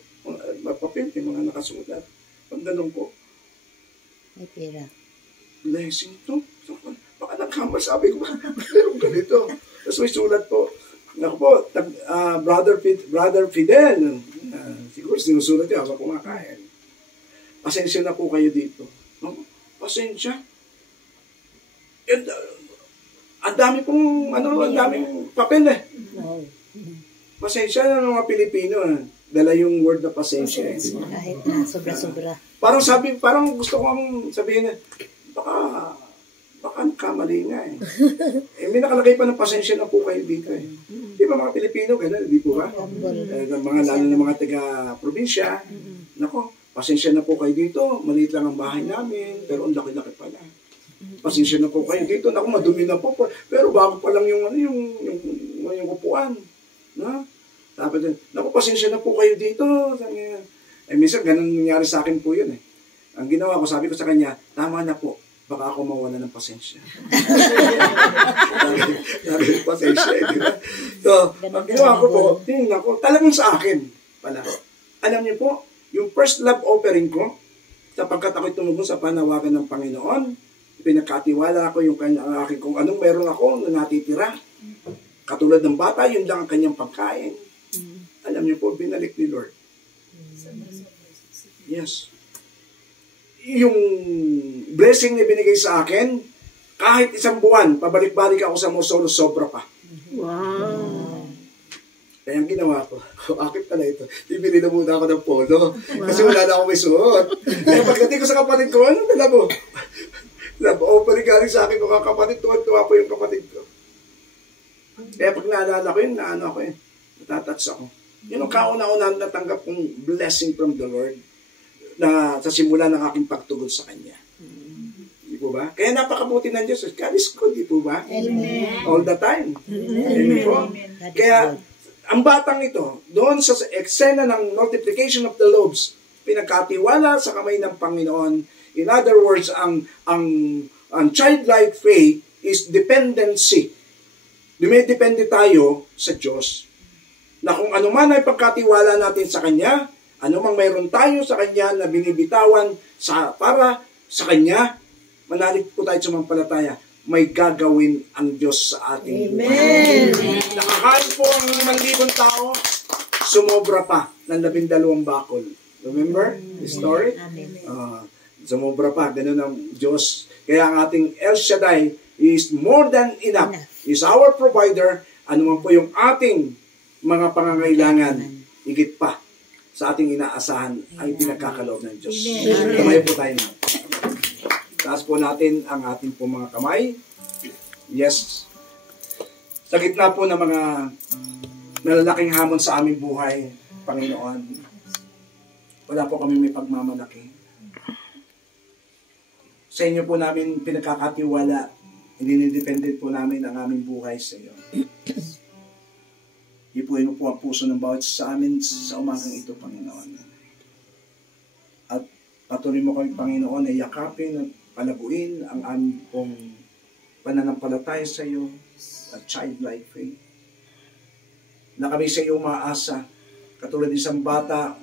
papel, yung mga nakasulat. Pag gano'n ko, may pera. Blessing to? Baka nagkamal, sabi ko, meron ganito. Tapos may sulat po. Ako po, Brother Fidel. Siguro sinusulat yun ako kumakain. Pasensya na po kayo dito. Pasensya? Ang dami pong, ang daming papel eh. Pasensya na ng mga Pilipino. Dala yung word na pasensya. Kahit na sobra-sobra. Parang gusto kong sabihin baka kamali nga eh. May nakalagay pa ng pasensya na po kayo dito eh. Di ba mga Pilipino, gano'n, di po ba? Mga lalo na mga taga-probinsya, nako, pasensya na po kayo dito, maliit lang ang bahay namin, pero ang laki-laki pala. Pasensya na po kayo dito, nako, madumi na po, pero bago pa lang yung upuan. No? Tapos din, nako, pasensya na po kayo dito. Minsan, ganun nangyari sa akin po yun eh. Ang ginawa ko, sabi ko sa kanya, tama na po. Baka ako mawala ng pasensya. Pasensya, di ba? So, ang ginawa ko po, tingnan ko, talagang sa akin pala. Alam niyo po, yung first love offering ko, sapagkat ako'y tumugon sa panawagan ng Panginoon, pinagkatiwala ko yung aking kung anong meron ako na natitira. Katulad ng bata, yun lang ang kanyang pagkain. Alam niyo po, binalik ni Lord. Yes. Yung blessing na binigay sa akin, kahit isang buwan, pabalik-balik ako sa Mosolo, sobra pa. Wow. Kaya ang ginawa ko, akit pala ito, bibili na muna ako ng polo. Kasi wala na akong may suot. Kaya pagdating ko sa kapatid ko, ano nila mo? Napa-open galing sa akin ko kapatid, tuwa po yung kapatid ko. Kaya pag naalala ko yun, naano ako natatats ako. Yun ang kauna-una natanggap kong blessing from the Lord na sa simula ng aking pagtugon sa Kanya. Di po ba? Kaya napakabuti ng Diyos. God is good, di po ba? Amen. All the time. Amen po. Kaya, ang batang ito, doon sa eksena ng multiplication of the loaves, pinagkatiwala sa kamay ng Panginoon. In other words, ang childlike faith is dependency. Dumidepende tayo sa Diyos. Na kung ano man ay pagkatiwala natin sa Kanya, ano mang mayroon tayo sa Kanya na binibitawan para sa Kanya, manalig po tayo sumampalataya, may gagawin ang Diyos sa ating buhay. Nakakain po ang 5,000 tao, sumobra pa ng 12 bakol. Remember the story? Sumobra pa, ganun ang Diyos. Kaya ang ating El Shaddai is more than enough. Is our provider. Ano man po yung ating mga pangangailangan, higit pa sa ating inaasahan ay pinagkakaloob ng Diyos. Kamay po tayo na. Taas po natin ang ating po mga kamay. Yes. Sa gitna po ng mga malalaking hamon sa aming buhay, Panginoon, wala po kami may pagmamalaki. Sa inyo po namin pinagkakatiwala Dinidependent po namin ang aming buhay sa iyo. Ipuin mo po ang puso ng bawat sa amin sa umagang ito, Panginoon. At patuloy mo kami, Panginoon, na yakapin at palaguin ang aming pong pananampalataya sa iyo at childlike faith. Na kami sa iyo umaasa, katulad isang bata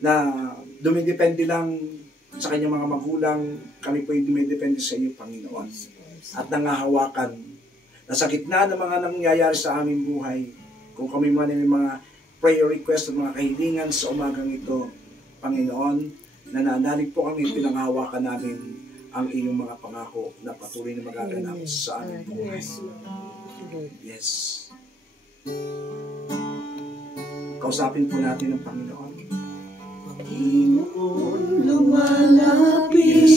na dumidepende lang sa kanyang mga magulang, kami po ay dumidepende sa iyo, Panginoon. At nangahawakan na sa gitna ng mga nangyayari sa aming buhay, kung kami man ay mga prayer request at mga kahilingan sa umagang ito, Panginoon, nananalig po kami, pinanghawakan namin ang iyong mga pangako na patuloy na magaganap sa aming buhay. Yes. Kausapin po natin ang Panginoon. Panginoon, lumalapit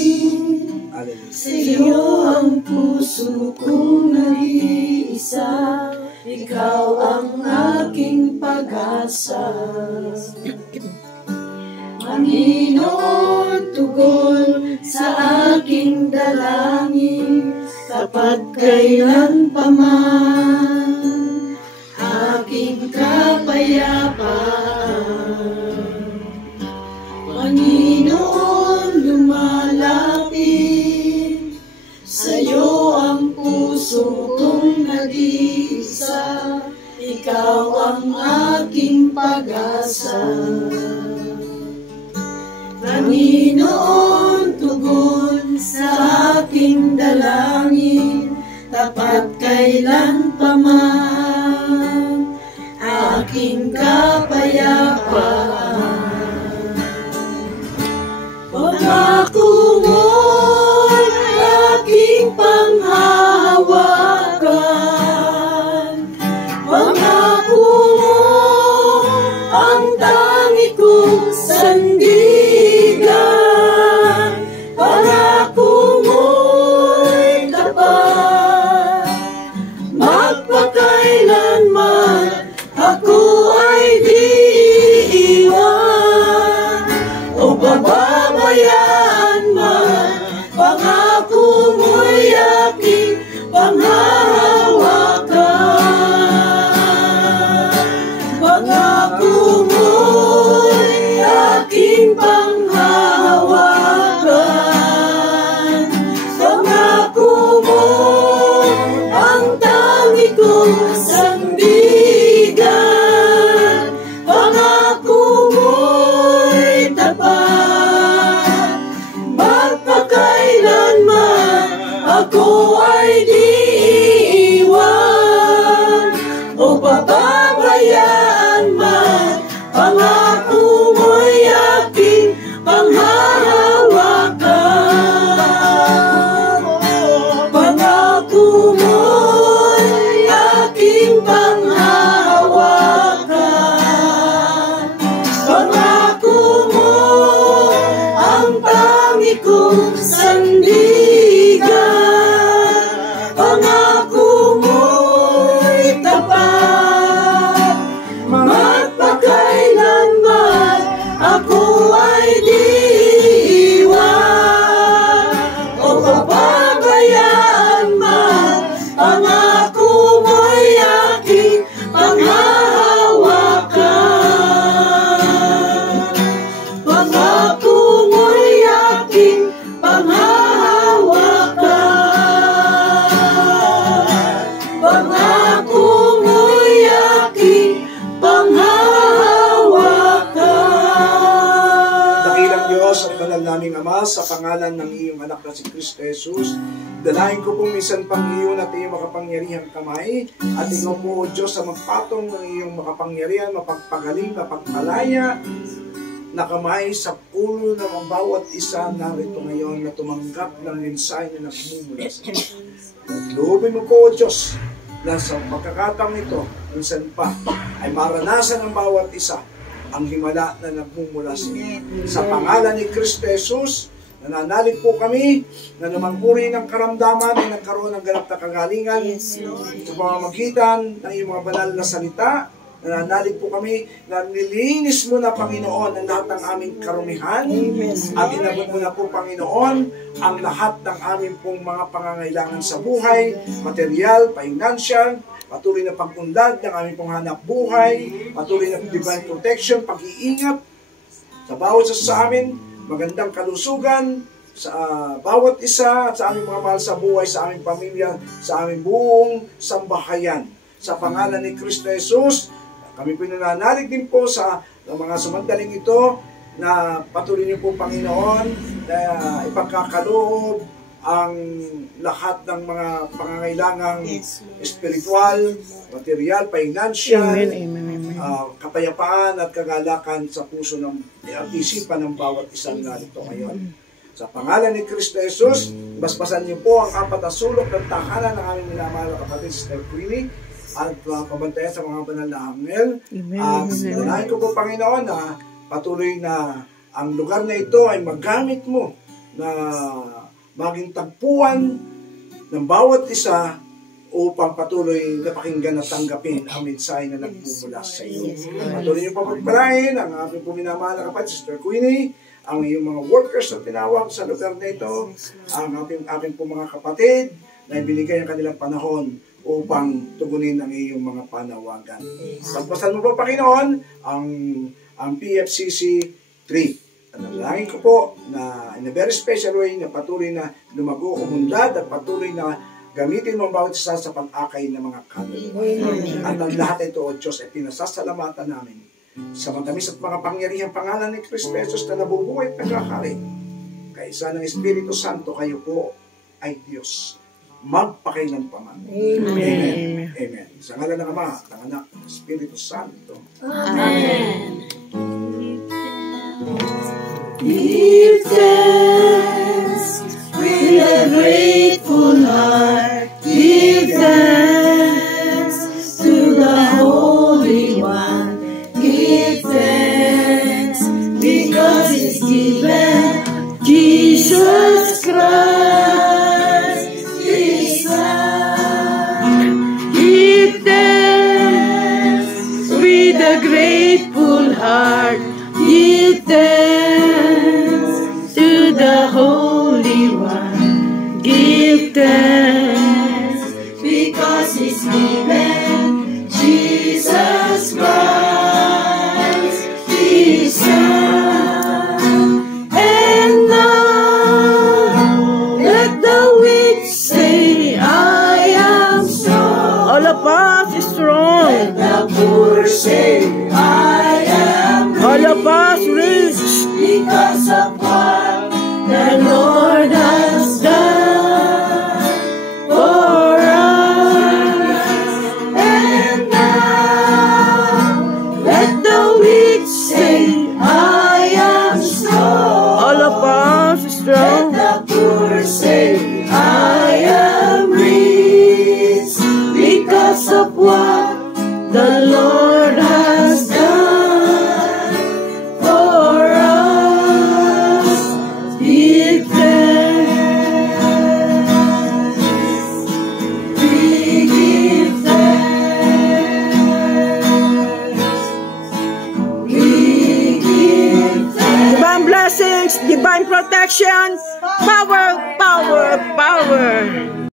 sa iyo ang puso kong nag-iisa. Ikaw ang aking pag-asa. Panginoon, tugon sa aking dalangin, tapat kailan pa man aking kapayapaan. Panginoon, lumalapit sa'yo ang puso kong nag-iisa. Ikaw ang aking pag-asa. Panginoon, tugon sa aking dalangin, tapat kailan pa man aking kapayapaan. Pangako mo'y aking panghahawakan. Pangako mo ang tangi kong sandigan. Pangako mo'y tapat, magpakailanman ako ay di iiwan o bababayaan man. Pangako mo'y aking panghahawakan. Pangako mo'y aking panghahawakan. Pangako mo ang tangi kong sandigan. Pangako mo'y tapat, magpakailanman ako ay di iiwan o pababayaan man. Pangako mo'y aking panghahawakan. Pangako mo'y aking panghahawakan. Pangako mo ang tangi kong sandigan. Pangako mo'y tapat, magpakailanman ako ay di iiwan o pababayaan man. Pangako mo'y aking panghahawakan. Pangako mo'y aking panghahawakan. Pangako mo'y aking panghahawakan. Dakilang Diyos at banal naming Ama, sa pangalan ng iyong anak na si Kristo Jesus, dalahin ko pong minsan pang iyon at iyong makapangyarihang kamay, at ikaw po, O Diyos, sa magpatong ng iyong makapangyarihan, mapagpagaling, mapagpalaya na kamay sa ulo ng ang bawat isa narito ngayon na tumanggap ng mensahe na nagmumula sa iyo. At loobin mo po, O Diyos, na sa pagkakataong ito, minsan pa, ay maranasan ng bawat isa ang himala na nagmumula sa iyo. Sa pangalan ni Kristo Jesus, nananalig po kami na namangkuri ng karamdaman na nagkaroon ng ganap na kagalingan sa pamamagitan ng iyong mga banal na salita Nananalig po kami na nilinis mo na, Panginoon, ang lahat ng aming karumihan. At inabot mo na po, Panginoon, ang lahat ng aming pong mga pangangailangan sa buhay, material, financial, patuloy na pag-unlad ng aming pong hanap buhay, patuloy na divine protection, pag-iingat sa bawat isa sa amin, magandang kalusugan sa bawat isa at sa aming mga mahal sa buhay, sa aming pamilya, sa aming buong sambahayan. Sa pangalan ni Kristo Jesus, kami po nananalig din po sa mga sumandaling ito na patuloy niyo po, Panginoon, na ipagkakaloob ang lahat ng mga pangangailangang espiritual, material, financial, kapayapaan at kagalakan sa puso ng isipan ng bawat isang narito ngayon. Sa pangalan ni Kristo Jesus, basbasan niyo po ang apat na sulok ng tahanan ng aming minamahal na kapatid, Sister Queenie, at pabantayan sa mga banal na anghel. At nanahin ko po, Panginoon, na patuloy na ang lugar na ito ay magamit mo na maging tagpuan ng bawat isa upang patuloy na pakinggan at tanggapin ang mensahe na nagmumula sa iyo. Patuloy niyo po pagpalain ang aming puminamahal na kapatid, Sister Queenie, ang iyong mga workers na tinawag sa lugar na ito, ang ating po mga kapatid na ibinigay ang kanilang panahon upang tugunin ang iyong mga panawagan. Pagpasan mo po, Panginoon, ang PFCC 3. At nalangin ko po na in a very special way na patuloy na lumago, umunlad at patuloy na gamitin mo ang bawat isa sa pag-akay ng mga kaluluwa. At ang lahat ito, O Diyos, ay pinasasalamatan namin sa matamis at mga pangyarihang pangalan ni Kristo Jesus na nabubuhay at nagkakari. Kaisa ng Espiritu Santo, kayo po ay Diyos magpakailanpaman. Amen. Amen. Sa ngalan ng Ama, ng Anak, ng Espiritu Santo. Amen. Give thanks with a grateful heart. Give thanks to the Holy One. Give thanks because He's given Jesus Christ, His Son. Give thanks with a grateful heart. Give thanks to the Holy One. Give thanks because He's given Jesus Christ, His Son. And now let the weak say, I am strong. All of us is strong. Let the poor say, I am rich. All of us rich because of what the Lord has done for us. And now let the weak say, I am strong. All of us is strong. Let the poor say, I am rich because of what the Lord